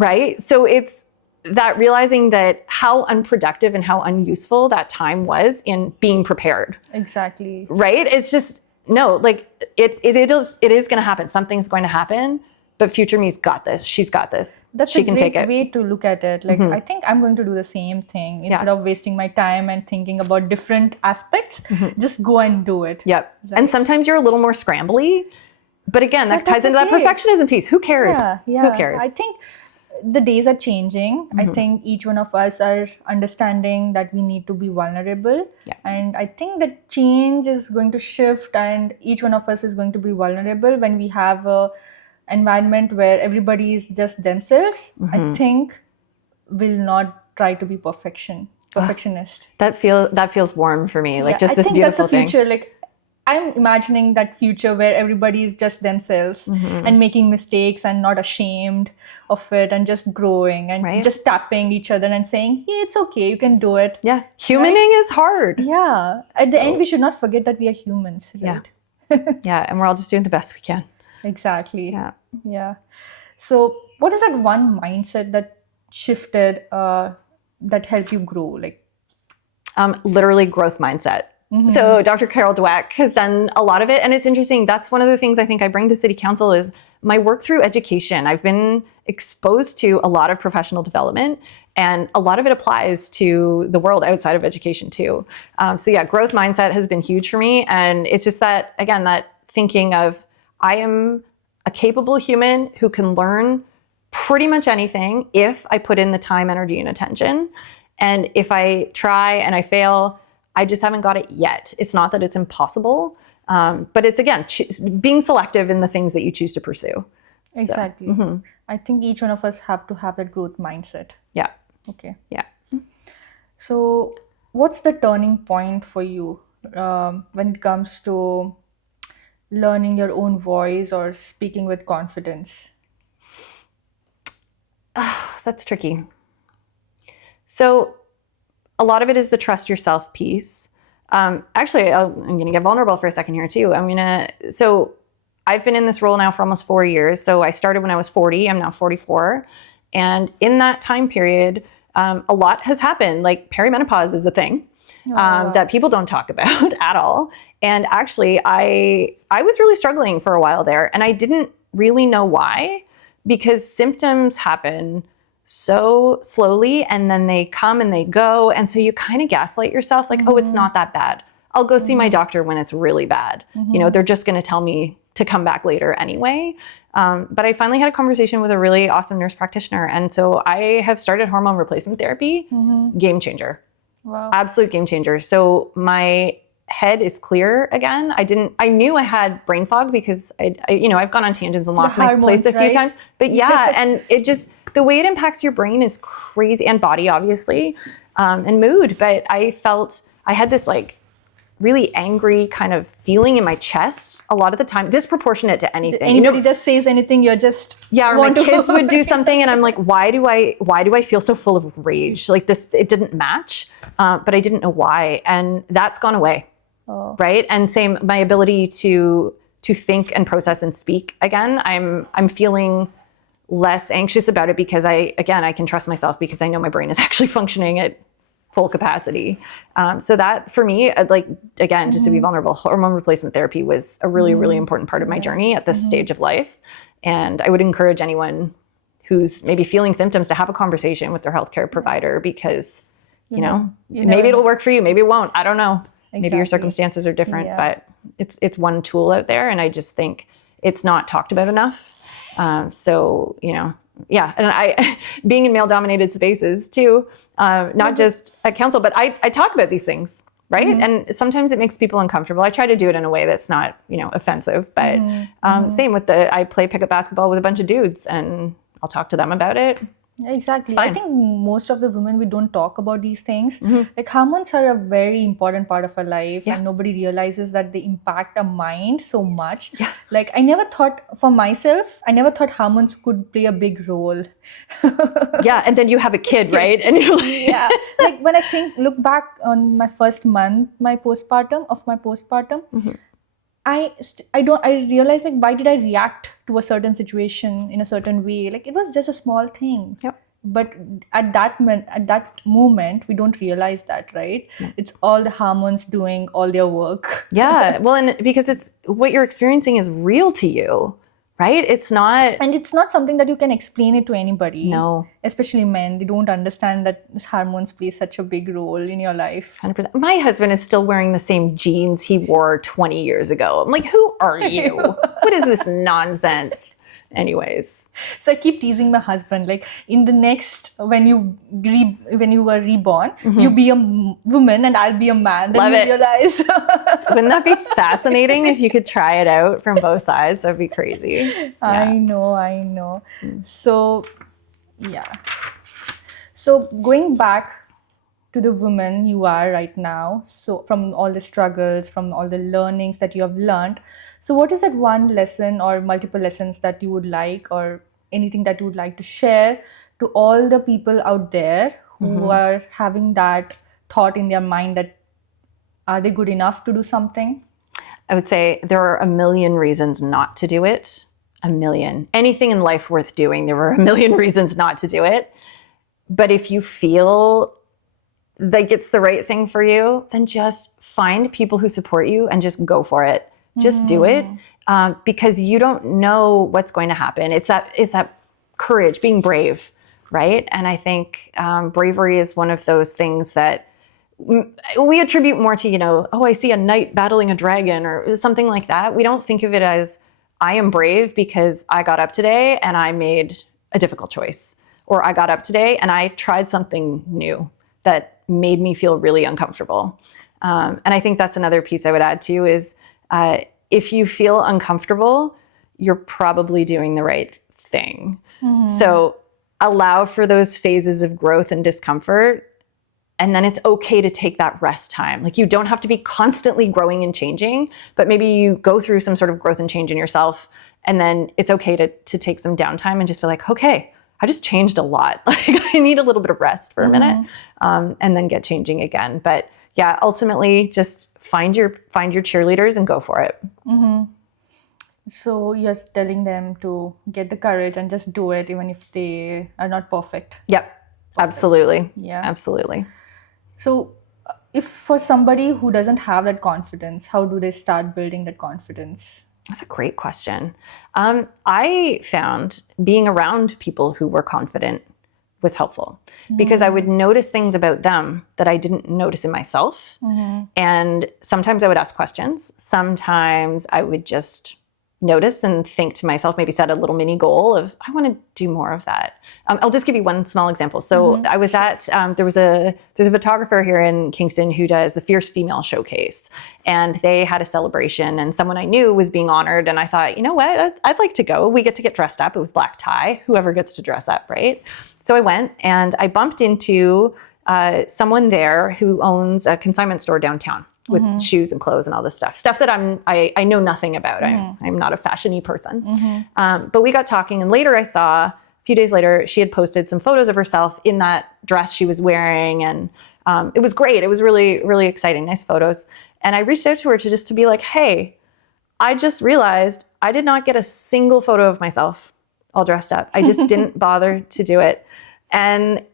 right? So it's that realizing that how unproductive and how unuseful that time was in being prepared. Exactly. Right? It's just, no, like it is going to happen. Something's going to happen. But future me's got this. She's got this. She can take it. That's a great way to look at it. Like, I think I'm going to do the same thing. Instead of wasting my time and thinking about different aspects, just go and do it. Yep. Right? And sometimes you're a little more scrambly. But again, that ties into that perfectionism piece. Who cares? Yeah. Who cares? I think the days are changing. I think each one of us are understanding that we need to be vulnerable. Yeah. And I think that change is going to shift, and each one of us is going to be vulnerable when we have a environment where everybody is just themselves. I think will not try to be perfectionist. That feels warm for me. Like just this beautiful thing. I think that's the future. Like I'm imagining that future where everybody is just themselves and making mistakes and not ashamed of it, and just growing and just tapping each other and saying, hey, it's okay, you can do it. Yeah. Humaning is hard. Yeah. At the end, we should not forget that we are humans, right? Yeah. And we're all just doing the best we can. Exactly. Yeah. Yeah. So what is that one mindset that shifted, that helped you grow? Like, Literally growth mindset. So Dr. Carol Dweck has done a lot of it. And it's interesting. That's one of the things I think I bring to City Council is my work through education. I've been exposed to a lot of professional development, and a lot of it applies to the world outside of education too. So yeah, growth mindset has been huge for me. And it's just that, again, that thinking of I am a capable human who can learn pretty much anything if I put in the time, energy, and attention. And if I try and I fail, I just haven't got it yet. It's not that it's impossible, but it's, again, being selective in the things that you choose to pursue. exactly. I think each one of us have to have that growth mindset. Yeah. Okay. Yeah. So, what's the turning point for you when it comes to learning your own voice or speaking with confidence? That's tricky. So a lot of it is the trust yourself piece. Actually, I'm going to get vulnerable for a second here too. So I've been in this role now for almost 4 years. So I started when I was 40. I'm now 44. And in that time period, a lot has happened. Like perimenopause is a thing that people don't talk about at all. And actually, I was really struggling for a while there, and I didn't really know why, because symptoms happen so slowly and then they come and they go. And so you kind of gaslight yourself like, oh, it's not that bad. I'll go see my doctor when it's really bad. They're just going to tell me to come back later anyway. But I finally had a conversation with a really awesome nurse practitioner. And so I have started hormone replacement therapy. Game changer. Wow. Absolute game changer. So my head is clear again. I knew I had brain fog because I've gone on tangents and lost my place a few times. But yeah, and it just, the way it impacts your brain is crazy, and body obviously, and mood. But I felt I had this like really angry kind of feeling in my chest a lot of the time, disproportionate to anything. Anybody just says anything, you're just or my kids would do something, and I'm like, why do I feel so full of rage? Like this, it didn't match, but I didn't know why, and that's gone away. Right, and same, my ability to think and process and speak again. I'm feeling less anxious about it because I can trust myself because I know my brain is actually functioning at full capacity. So that for me, like, again, just to be vulnerable, hormone replacement therapy was a really, really important part of my journey at this stage of life. And I would encourage anyone who's maybe feeling symptoms to have a conversation with their healthcare provider because, maybe it'll work for you. Maybe it won't. I don't know. Exactly. Maybe your circumstances are different, but it's one tool out there. And I just think it's not talked about enough. And I, being in male-dominated spaces too, not just at council, but I talk about these things, right? And sometimes it makes people uncomfortable. I try to do it in a way that's not, offensive, but same with I play pickup basketball with a bunch of dudes, and I'll talk to them about it. Exactly. I think most of the women, we don't talk about these things. Like hormones are a very important part of our life, and nobody realizes that they impact our mind so much. Like I never thought hormones could play a big role. And then you have a kid, right? And you're like, like when I look back on my first month, my postpartum, I realized, like, why did I react to a certain situation in a certain way? Like it was just a small thing. But at that moment, we don't realize that, right? It's all the hormones doing all their work. Well, and because it's what you're experiencing is real to you, right? It's not something that you can explain it to anybody. No. Especially men. They don't understand that hormones play such a big role in your life. 100%. My husband is still wearing the same jeans he wore 20 years ago. I'm like, who are you? What is this nonsense? Anyways. So I keep teasing my husband, like in the next, when you were reborn, you be a woman and I'll be a man. Then you realize. Wouldn't that be fascinating if you could try it out from both sides? That'd be crazy. I know. So, So going back to the woman you are right now, so from all the struggles, from all the learnings that you have learned, so what is that one lesson or multiple lessons that you would like, or anything that you would like to share to all the people out there who are having that thought in their mind that are they good enough to do something? I would say there are a million reasons not to do it. a million. Anything in life worth doing, there were a million reasons not to do it. But if you feel like it's the right thing for you, then just find people who support you and just go for it. Just do it, because you don't know what's going to happen. It's that courage, being brave, right? And I think bravery is one of those things that we attribute more to, oh, I see a knight battling a dragon or something like that. We don't think of it as, I am brave because I got up today and I made a difficult choice. Or I got up today and I tried something new that made me feel really uncomfortable. And I think that's another piece I would add too is if you feel uncomfortable, you're probably doing the right thing. So allow for those phases of growth and discomfort. And then it's okay to take that rest time. Like you don't have to be constantly growing and changing, but maybe you go through some sort of growth and change in yourself. And then it's okay to take some downtime and just be like, okay, I just changed a lot. Like I need a little bit of rest for a minute, and then get changing again. But yeah, ultimately just find your cheerleaders and go for it. So you're telling them to get the courage and just do it, even if they are not perfect. Yep, absolutely. Yeah. Absolutely. So if for somebody who doesn't have that confidence, how do they start building that confidence? That's a great question. I found being around people who were confident was helpful because I would notice things about them that I didn't notice in myself. And sometimes I would ask questions. Sometimes I would just notice and think to myself, maybe set a little mini goal of, I want to do more of that. I'll just give you one small example. So I was at, there's a photographer here in Kingston who does the Fierce Female Showcase, and they had a celebration and someone I knew was being honored. And I thought, you know what, I'd like to go. We get dressed up. It was black tie, whoever gets to dress up, right? So I went and I bumped into someone there who owns a consignment store downtown with shoes and clothes and all this stuff that I know nothing about. I'm not a fashion-y person. But we got talking, and later I saw, a few days later, she had posted some photos of herself in that dress she was wearing, and it was great. It was really, really exciting, nice photos. And I reached out to her to be like, hey, I just realized I did not get a single photo of myself all dressed up. I just didn't bother to do it. And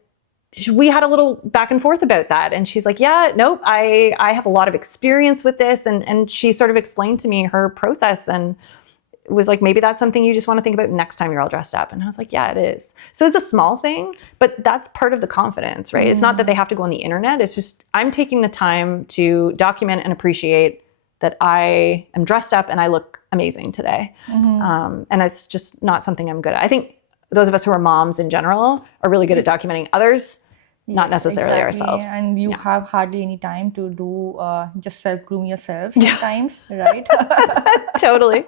we had a little back and forth about that. And she's like, yeah, nope, I have a lot of experience with this. And she sort of explained to me her process and it was like, maybe that's something you just want to think about next time you're all dressed up. And I was like, yeah, it is. So it's a small thing, but that's part of the confidence, right? It's not that they have to go on the internet. It's just, I'm taking the time to document and appreciate that I am dressed up and I look amazing today. And it's just not something I'm good at. I think those of us who are moms in general are really good at documenting others, not necessarily ourselves. And you have hardly any time to do just self-groom yourself sometimes, right? Totally.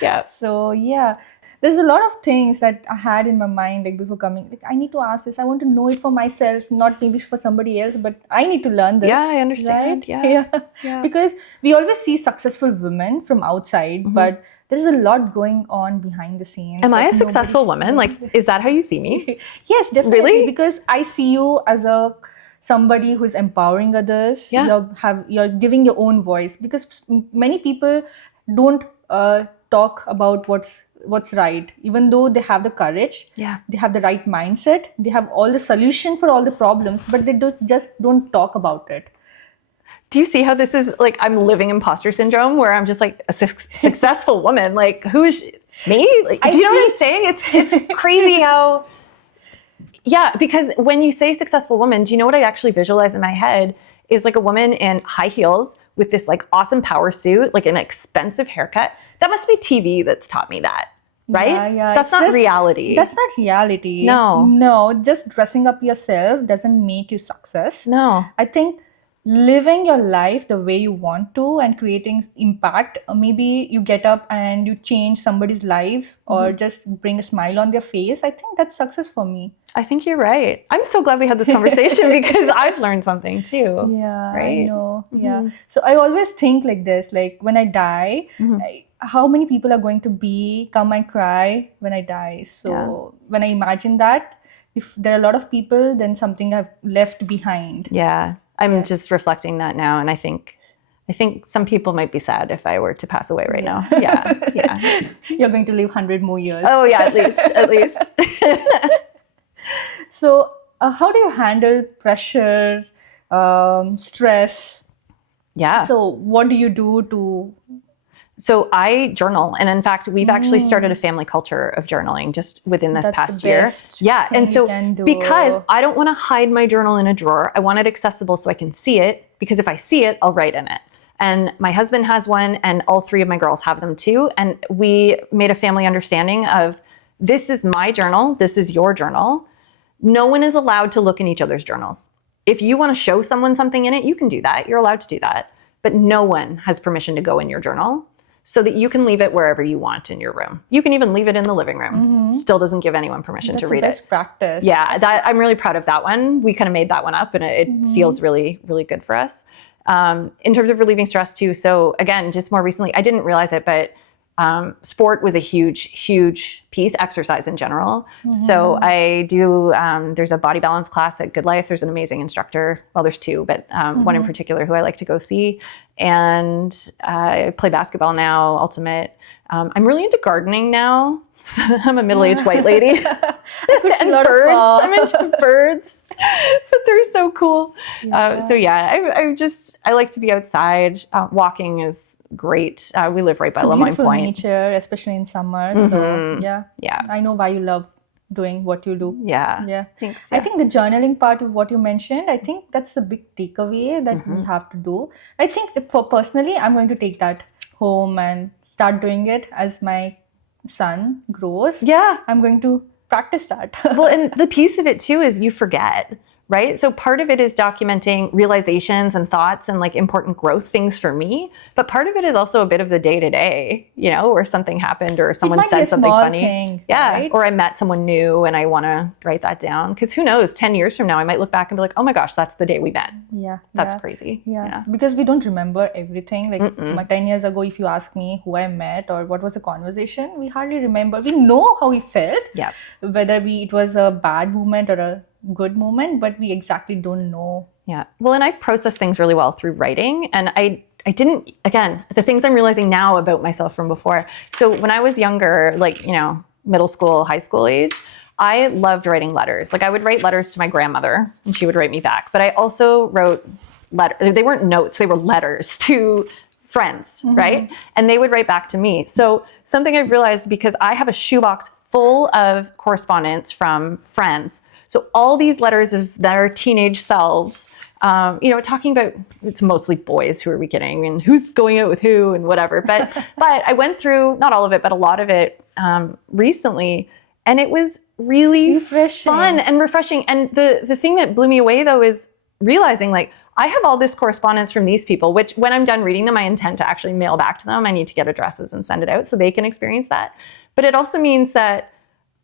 Yeah. So yeah, there's a lot of things that I had in my mind like before coming. Like I need to ask this. I want to know it for myself, not maybe for somebody else, but I need to learn this. Yeah, I understand. Right? Yeah. Because we always see successful women from outside, but there's a lot going on behind the scenes. Am I a successful woman? Like, is that how you see me? Yes, definitely. Really? Because I see you as somebody who's empowering others. Yeah. You're giving your own voice, because many people don't talk about what's right, even though they have the courage. Yeah. They have the right mindset. They have all the solution for all the problems, but they just don't talk about it. Do you see how this is like, I'm living imposter syndrome where I'm just like a successful woman? Like, who is me? Like, do you know what I'm saying? It's crazy how, yeah, because when you say successful woman, do you know what I actually visualize in my head is like a woman in high heels with this like awesome power suit, like an expensive haircut. That must be TV that's taught me that, right? Yeah. That's not reality. That's not reality. No, just dressing up yourself doesn't make you success. No. I think living your life the way you want to and creating impact, maybe you get up and you change somebody's life or just bring a smile on their face. I think that's success for me. I think you're right. I'm so glad we had this conversation because I've learned something too. Yeah, right? I know. Yeah. So I always think like this, like when I die, how many people are going to come and cry when I die? So when I imagine that, if there are a lot of people, then something I've left behind. Yeah. I'm just reflecting that now. And I think I think some people might be sad if I were to pass away right now. Yeah, yeah. You're going to live 100 more years. Oh yeah, at least. So, how do you handle pressure, stress? Yeah. So, what do you do to? So I journal, and in fact, we've actually started a family culture of journaling just within this That's past the year. best Yeah, thing and you so can do. because I don't want to hide my journal in a drawer, I want it accessible so I can see it. Because if I see it, I'll write in it. And my husband has one, and all three of my girls have them too. And we made a family understanding of this is my journal, this is your journal. No one is allowed to look in each other's journals. If you want to show someone something in it, you can do that. You're allowed to do that. But no one has permission to go in your journal, so that you can leave it wherever you want in your room. You can even leave it in the living room. Still doesn't give anyone permission to read That's the it. best practice. Yeah, I'm really proud of that one. We kind of made that one up, and it feels really, really good for us. In terms of relieving stress too. So again, just more recently, I didn't realize it, but sport was a huge piece, exercise in general. So I do, there's a body balance class at Good Life. There's an amazing instructor. Well, there's two, but one in particular who I like to go see. And I play basketball now, ultimate. I'm really into gardening now. I'm a middle-aged white lady. And birds. I'm into birds, but they're so cool. So yeah, I like to be outside. Walking is great. We live right by It's a Lemoyne beautiful Point. nature, especially in summer. So yeah, I know why you love doing what you do. Yeah. Thanks. I think the journaling part of what you mentioned, I think that's the big takeaway that we have to do. I think that for personally, I'm going to take that home and start doing it as my son grows. Yeah. I'm going to practice that. Well, and the piece of it too is you forget, right? So part of it is documenting realizations and thoughts and like important growth things for me. But part of it is also a bit of the day to day, where something happened or someone said something funny. Thing, yeah. Right? Or I met someone new and I want to write that down. Because who knows, 10 years from now, I might look back and be like, oh my gosh, that's the day we met. Yeah. That's crazy. Yeah. Because we don't remember everything. Like 10 years ago, if you ask me who I met or what was the conversation, we hardly remember. We know how we felt. Yeah. Whether it was a bad moment or a good moment, but we exactly don't know. Yeah. Well, and I process things really well through writing. And I didn't, again, the things I'm realizing now about myself from before. So when I was younger, like, middle school, high school age, I loved writing letters. Like I would write letters to my grandmother and she would write me back. But I also wrote letters. They weren't notes, they were letters to friends, right? And they would write back to me. So something I've realized, because I have a shoebox full of correspondence from friends. So all these letters of their teenage selves, talking about, it's mostly boys, who are we kidding, and who's going out with who and whatever. But I went through, not all of it, but a lot of it recently, and it was really fun and refreshing. And the thing that blew me away though is realizing like, I have all this correspondence from these people, which when I'm done reading them, I intend to actually mail back to them. I need to get addresses and send it out so they can experience that. But it also means that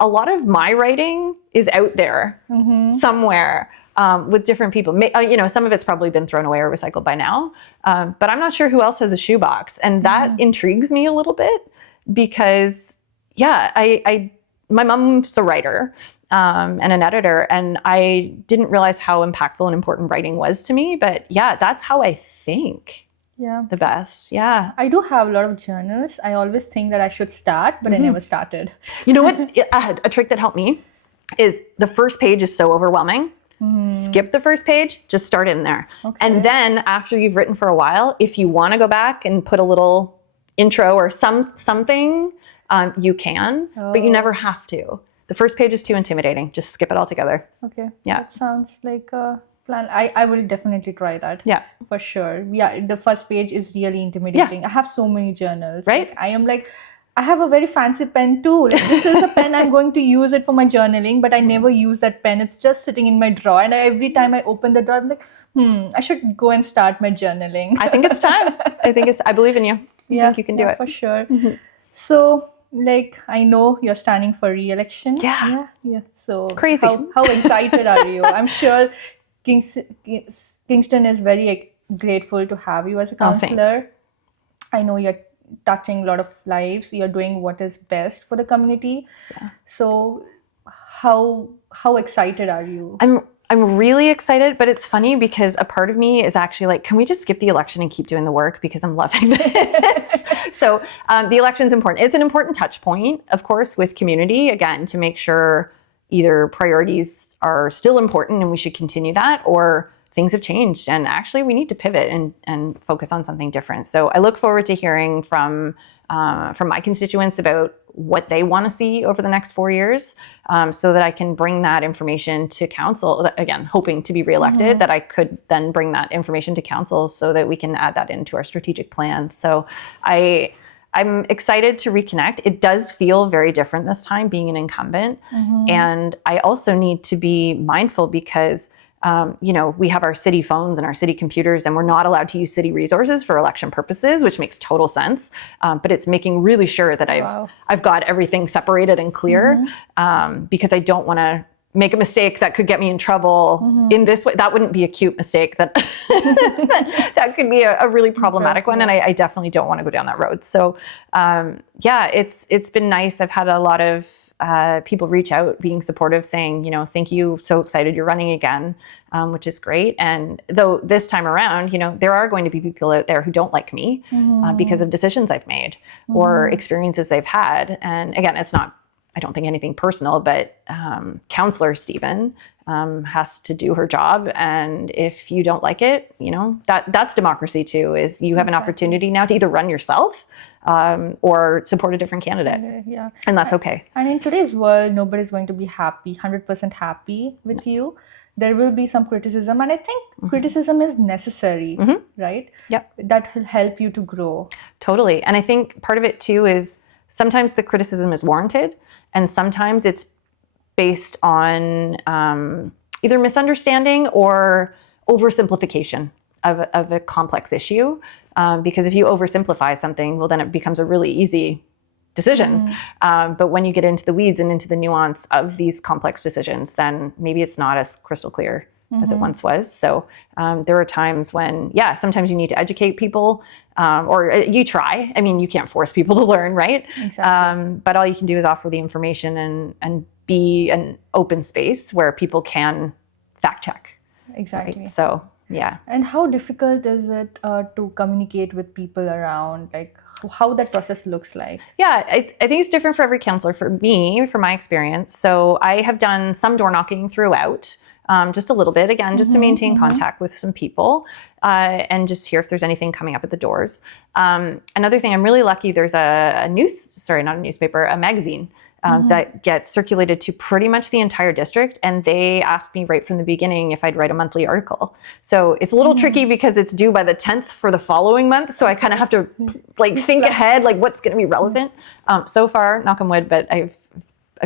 a lot of my writing is out there somewhere with different people. Some of it's probably been thrown away or recycled by now, but I'm not sure who else has a shoebox. And that intrigues me a little bit because, my mom's a writer and an editor, and I didn't realize how impactful and important writing was to me. But yeah, that's how I think. Yeah. The best. Yeah. I do have a lot of journals. I always think that I should start, but I never started. You know what? A trick that helped me is the first page is so overwhelming. Skip the first page, just start in there. Okay. And then after you've written for a while, if you want to go back and put a little intro or something, you can, but you never have to. The first page is too intimidating. Just skip it all together. Okay. Yeah. That sounds like a plan. I will definitely try that. Yeah. For sure. Yeah. The first page is really intimidating. Yeah. I have so many journals. Right. Like, I am like, I have a very fancy pen too. Like, this is a pen, I'm going to use it for my journaling, but I never use that pen. It's just sitting in my drawer. And every time I open the drawer, I'm like, I should go and start my journaling. I think it's time. I believe in you. I think you can do it. For sure. So, like, I know you're standing for re-election. Yeah. So crazy. How excited are you? I'm sure Kingston is very grateful to have you as a councillor. I know you're touching a lot of lives. You're doing what is best for the community. Yeah. So how excited are you? I'm really excited, but it's funny because a part of me is actually like, can we just skip the election and keep doing the work because I'm loving this? So the election's important. It's an important touch point, of course, with community, again, to make sure either priorities are still important and we should continue that, or things have changed and actually we need to pivot and focus on something different. So I look forward to hearing from my constituents about what they want to see over the next 4 years, so that I can bring that information to council, again, hoping to be reelected, that I could then bring that information to council so that we can add that into our strategic plan. So I'm excited to reconnect. It does feel very different this time being an incumbent. And I also need to be mindful because we have our city phones and our city computers, and we're not allowed to use city resources for election purposes, which makes total sense. But it's making really sure that I've got everything separated and clear, because I don't want to make a mistake that could get me in trouble in this way. That wouldn't be a cute mistake. That could be a really problematic one, and I definitely don't want to go down that road. So it's been nice. I've had a lot of people reach out being supportive, saying, thank you, so excited you're running again, which is great. And though this time around, there are going to be people out there who don't like me because of decisions I've made or experiences they've had. And again, it's not, I don't think anything personal, but Councillor Stephen has to do her job. And if you don't like it, that's democracy too, is you have an opportunity now to either run yourself or support a different candidate. Yeah. And that's okay. And in today's world, nobody's going to be happy, 100% happy with you. There will be some criticism. And I think criticism is necessary, right? Yep. That will help you to grow. Totally. And I think part of it too is sometimes the criticism is warranted, and sometimes it's based on either misunderstanding or oversimplification of a complex issue. Because if you oversimplify something, well, then it becomes a really easy decision. But when you get into the weeds and into the nuance of these complex decisions, then maybe it's not as crystal clear as it once was. So there are times when, sometimes you need to educate people, or you try. I mean, you can't force people to learn, right? Exactly. But all you can do is offer the information and be an open space where people can fact check. Exactly. Right? So, yeah. And how difficult is it to communicate with people around, like how that process looks like? Yeah, I think it's different for every councillor. For me, from my experience, so I have done some door knocking throughout, just a little bit, again, just to maintain contact with some people and just hear if there's anything coming up at the doors. Another thing, I'm really lucky, there's a magazine that gets circulated to pretty much the entire district. And they asked me right from the beginning if I'd write a monthly article. So it's a little tricky because it's due by the 10th for the following month. So I kind of have to think ahead, what's going to be relevant. So far, knock on wood, but I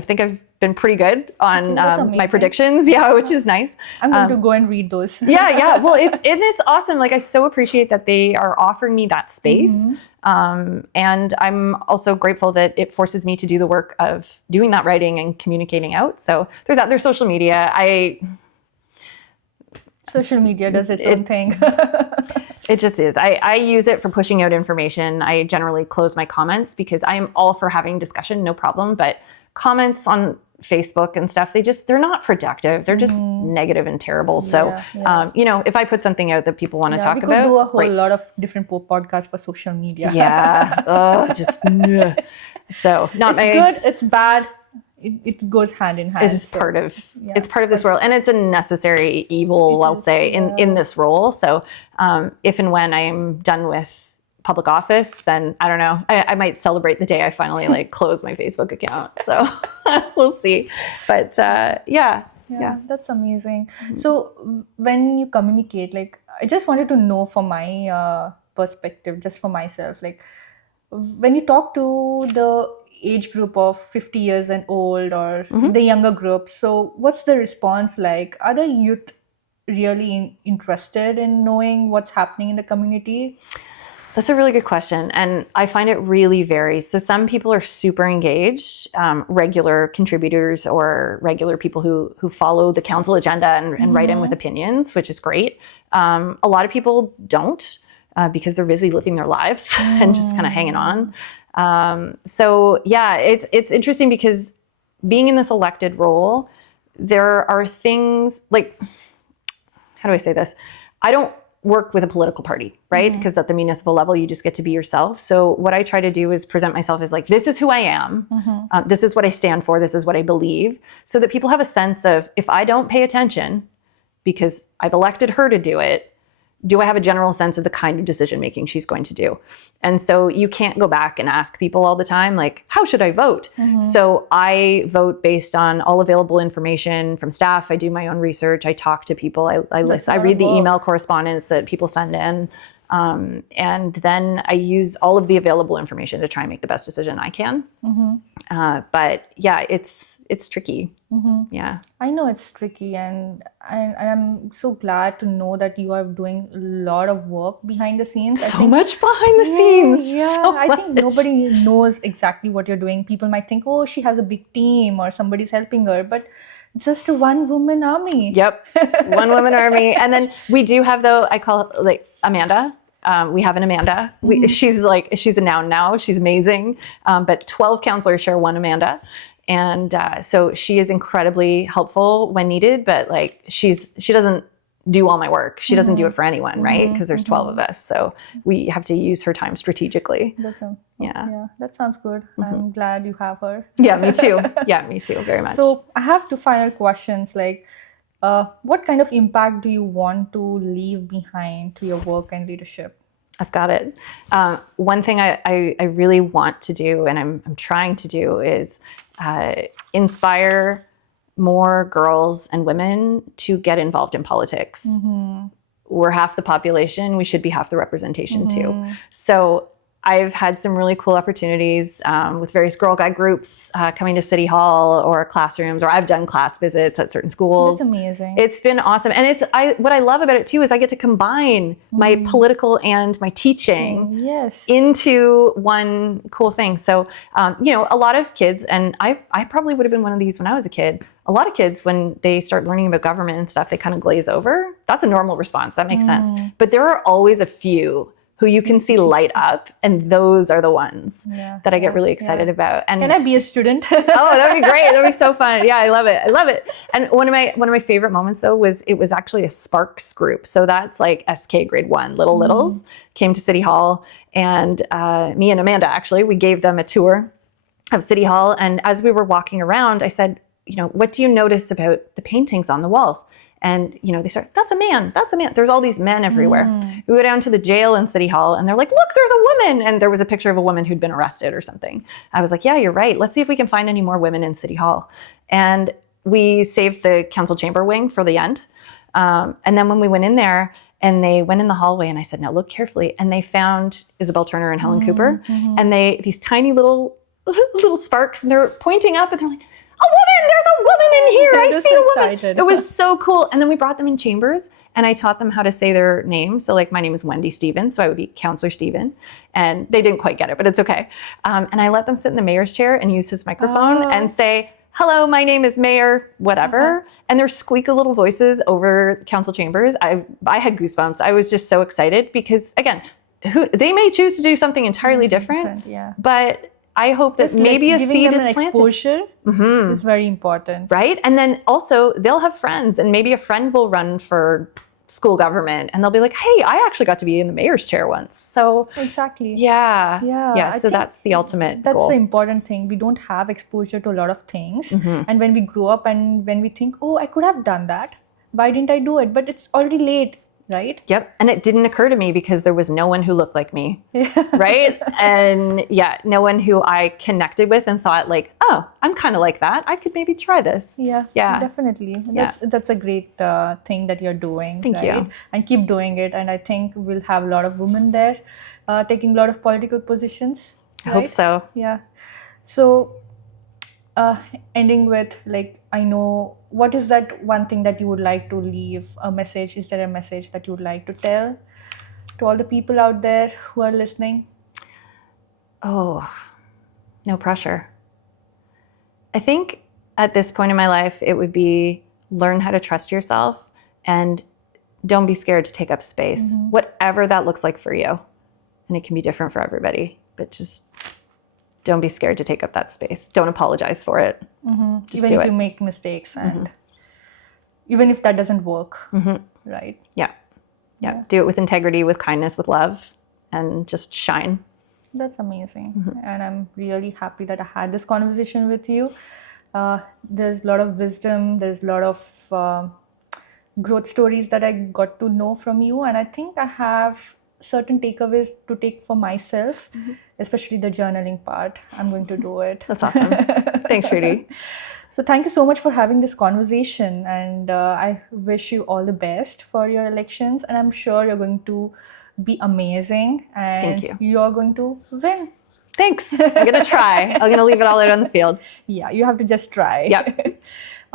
think I've been pretty good on my predictions. Yeah, which is nice. I'm going to go and read those. Yeah. Well, it's awesome. I so appreciate that they are offering me that space. And I'm also grateful that it forces me to do the work of doing that writing and communicating out. So there's that. There's social media. Social media does its own thing. It just is. I use it for pushing out information. I generally close my comments because I am all for having discussion, no problem. But comments on Facebook and stuff, they're not productive. They're just negative and terrible. So, if I put something out that people want to talk about, we could do a whole lot of different podcasts for social media. Yeah. So not it's good, it's bad. It goes hand in hand. It's just it's part of this world, and it's a necessary evil, I'll say, in this role. So, if and when I am done with public office, then I don't know. I might celebrate the day I finally close my Facebook account. So we'll see. But yeah, that's amazing. So when you communicate, I just wanted to know from my perspective, just for myself, when you talk to the age group of 50 years and old or the younger group, so what's the response like? Are the youth really interested in knowing what's happening in the community? That's a really good question. And I find it really varies. So some people are super engaged, regular contributors or regular people who follow the council agenda and write in with opinions, which is great. A lot of people don't because they're busy living their lives and just kind of hanging on. So yeah, it's interesting because being in this elected role, there are things how do I say this? I don't work with a political party, right? Because at the municipal level, you just get to be yourself. So what I try to do is present myself as like, this is who I am. This is what I stand for. This is what I believe. So that people have a sense of, if I don't pay attention because I've elected her to do it, do I have a general sense of the kind of decision making she's going to do? And so you can't go back and ask people all the time, like, how should I vote? So I vote based on all available information from staff. I do my own research. I talk to people. I listen. I read the email correspondence that people send in. And then I use all of the available information to try and make the best decision I can. But yeah, it's tricky. Yeah. I know it's tricky, and I'm so glad to know that you are doing a lot of work behind the scenes. I So think, much behind the scenes. yeah, So I think much. nobody knows exactly what you're doing. People might think, oh, she has a big team or somebody's helping her, but it's just a one-woman army. Yep. One woman army. And then we do have, though, I call it like Amanda. We have an Amanda. She's a noun now. She's amazing. But 12 counselors share one Amanda. And so she is incredibly helpful when needed, but like she doesn't do all my work. She doesn't do it for anyone, right? Because there's 12 of us. So we have to use her time strategically. Yeah, that sounds good. I'm glad you have her. Yeah, me too. Yeah, me too. Very much. So I have two final questions. Like, what kind of impact do you want to leave behind to your work and leadership? I've got it. One thing I really want to do, and I'm trying to do, is inspire more girls and women to get involved in politics. We're half the population. We should be half the representation too. So I've had some really cool opportunities with various Girl Guide groups coming to City Hall or classrooms, or I've done class visits at certain schools. That's amazing. It's been awesome. And what I love about it too is I get to combine my political and my teaching into one cool thing. So, a lot of kids, and I probably would have been one of these when I was a kid. A lot of kids, when they start learning about government and stuff, they kind of glaze over. That's a normal response. That makes sense. But there are always a few who you can see light up, and those are the ones that I get really excited about. And can I be a student? Oh, that would be great. That would be so fun. Yeah, I love it. I love it. And one of my favorite moments though was actually a Sparks group. So that's like SK grade 1, littles came to City Hall, and me and Amanda actually, we gave them a tour of City Hall. And as we were walking around, I said, what do you notice about the paintings on the walls? And, they start, that's a man, that's a man. There's all these men everywhere. We go down to the jail in City Hall and they're like, look, there's a woman. And there was a picture of a woman who'd been arrested or something. I was like, yeah, you're right. Let's see if we can find any more women in City Hall. And we saved the council chamber wing for the end. And then when we went in there and they went in the hallway and I said, now look carefully. And they found Isabel Turner and Helen Cooper. And these tiny little sparks, and they're pointing up and they're like, a woman, there's a woman in here. I see a woman. Excited. It was so cool. And then we brought them in chambers and I taught them how to say their name. So like my name is Wendy Stephen. So I would be Councillor Stephen. And they didn't quite get it, but it's okay. And I let them sit in the mayor's chair and use his microphone and say, hello, my name is Mayor, whatever. And their squeaky little voices over council chambers. I had goosebumps. I was just so excited because again, they may choose to do something entirely different. But I hope that maybe a seed is planted. Exposure is very important. Right? And then also they'll have friends and maybe a friend will run for school government and they'll be like, hey, I actually got to be in the mayor's chair once. So exactly. Yeah. So that's the ultimate goal. That's the important thing. We don't have exposure to a lot of things. And when we grow up and when we think, oh, I could have done that. Why didn't I do it? But it's already late. Right? Yep. And it didn't occur to me because there was no one who looked like me. Right? And no one who I connected with and thought like, oh, I'm kind of like that. I could maybe try this. Yeah. Definitely. That's a great thing that you're doing. Thank you. And keep doing it. And I think we'll have a lot of women there taking a lot of political positions. I hope so. Yeah. So ending with I know, what is that one thing that you would like to leave a message? Is there a message that you would like to tell to all the people out there who are listening? Oh, no pressure. I think at this point in my life, it would be learn how to trust yourself and don't be scared to take up space, whatever that looks like for you. And it can be different for everybody, but just don't be scared to take up that space. Don't apologize for it. Just Even do if it. you make mistakes. And even if that doesn't work, right? Yeah. Yeah. Do it with integrity, with kindness, with love, and just shine. That's amazing. And I'm really happy that I had this conversation with you. There's a lot of wisdom, there's a lot of growth stories that I got to know from you. And I think I have certain takeaways to take for myself, especially the journaling part. I'm going to do it. That's awesome. Thanks, Trudy. So thank you so much for having this conversation, and I wish you all the best for your elections, and I'm sure you're going to be amazing, and Thank you. you're going to win. Thanks. I'm going to try. I'm going to leave it all out on the field. Yeah, you have to just try. Yep.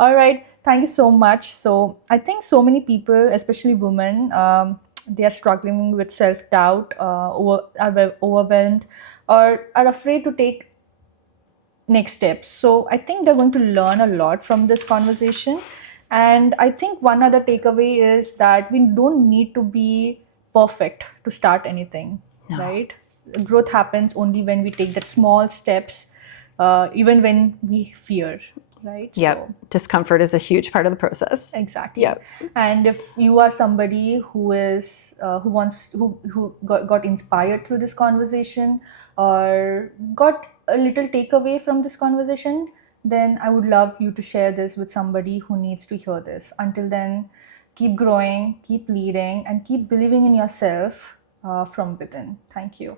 All right. Thank you so much. So I think so many people, especially women, they are struggling with self-doubt, are overwhelmed, or are afraid to take next steps. So I think they're going to learn a lot from this conversation. And I think one other takeaway is that we don't need to be perfect to start anything, right? Growth happens only when we take that small steps, even when we fear, right? Yep. So, discomfort is a huge part of the process. exactly. Yep. And if you are somebody who is who got inspired through this conversation, or got a little takeaway from this conversation, then I would love you to share this with somebody who needs to hear this. Until then, keep growing, keep leading, and keep believing in yourself from within. Thank you.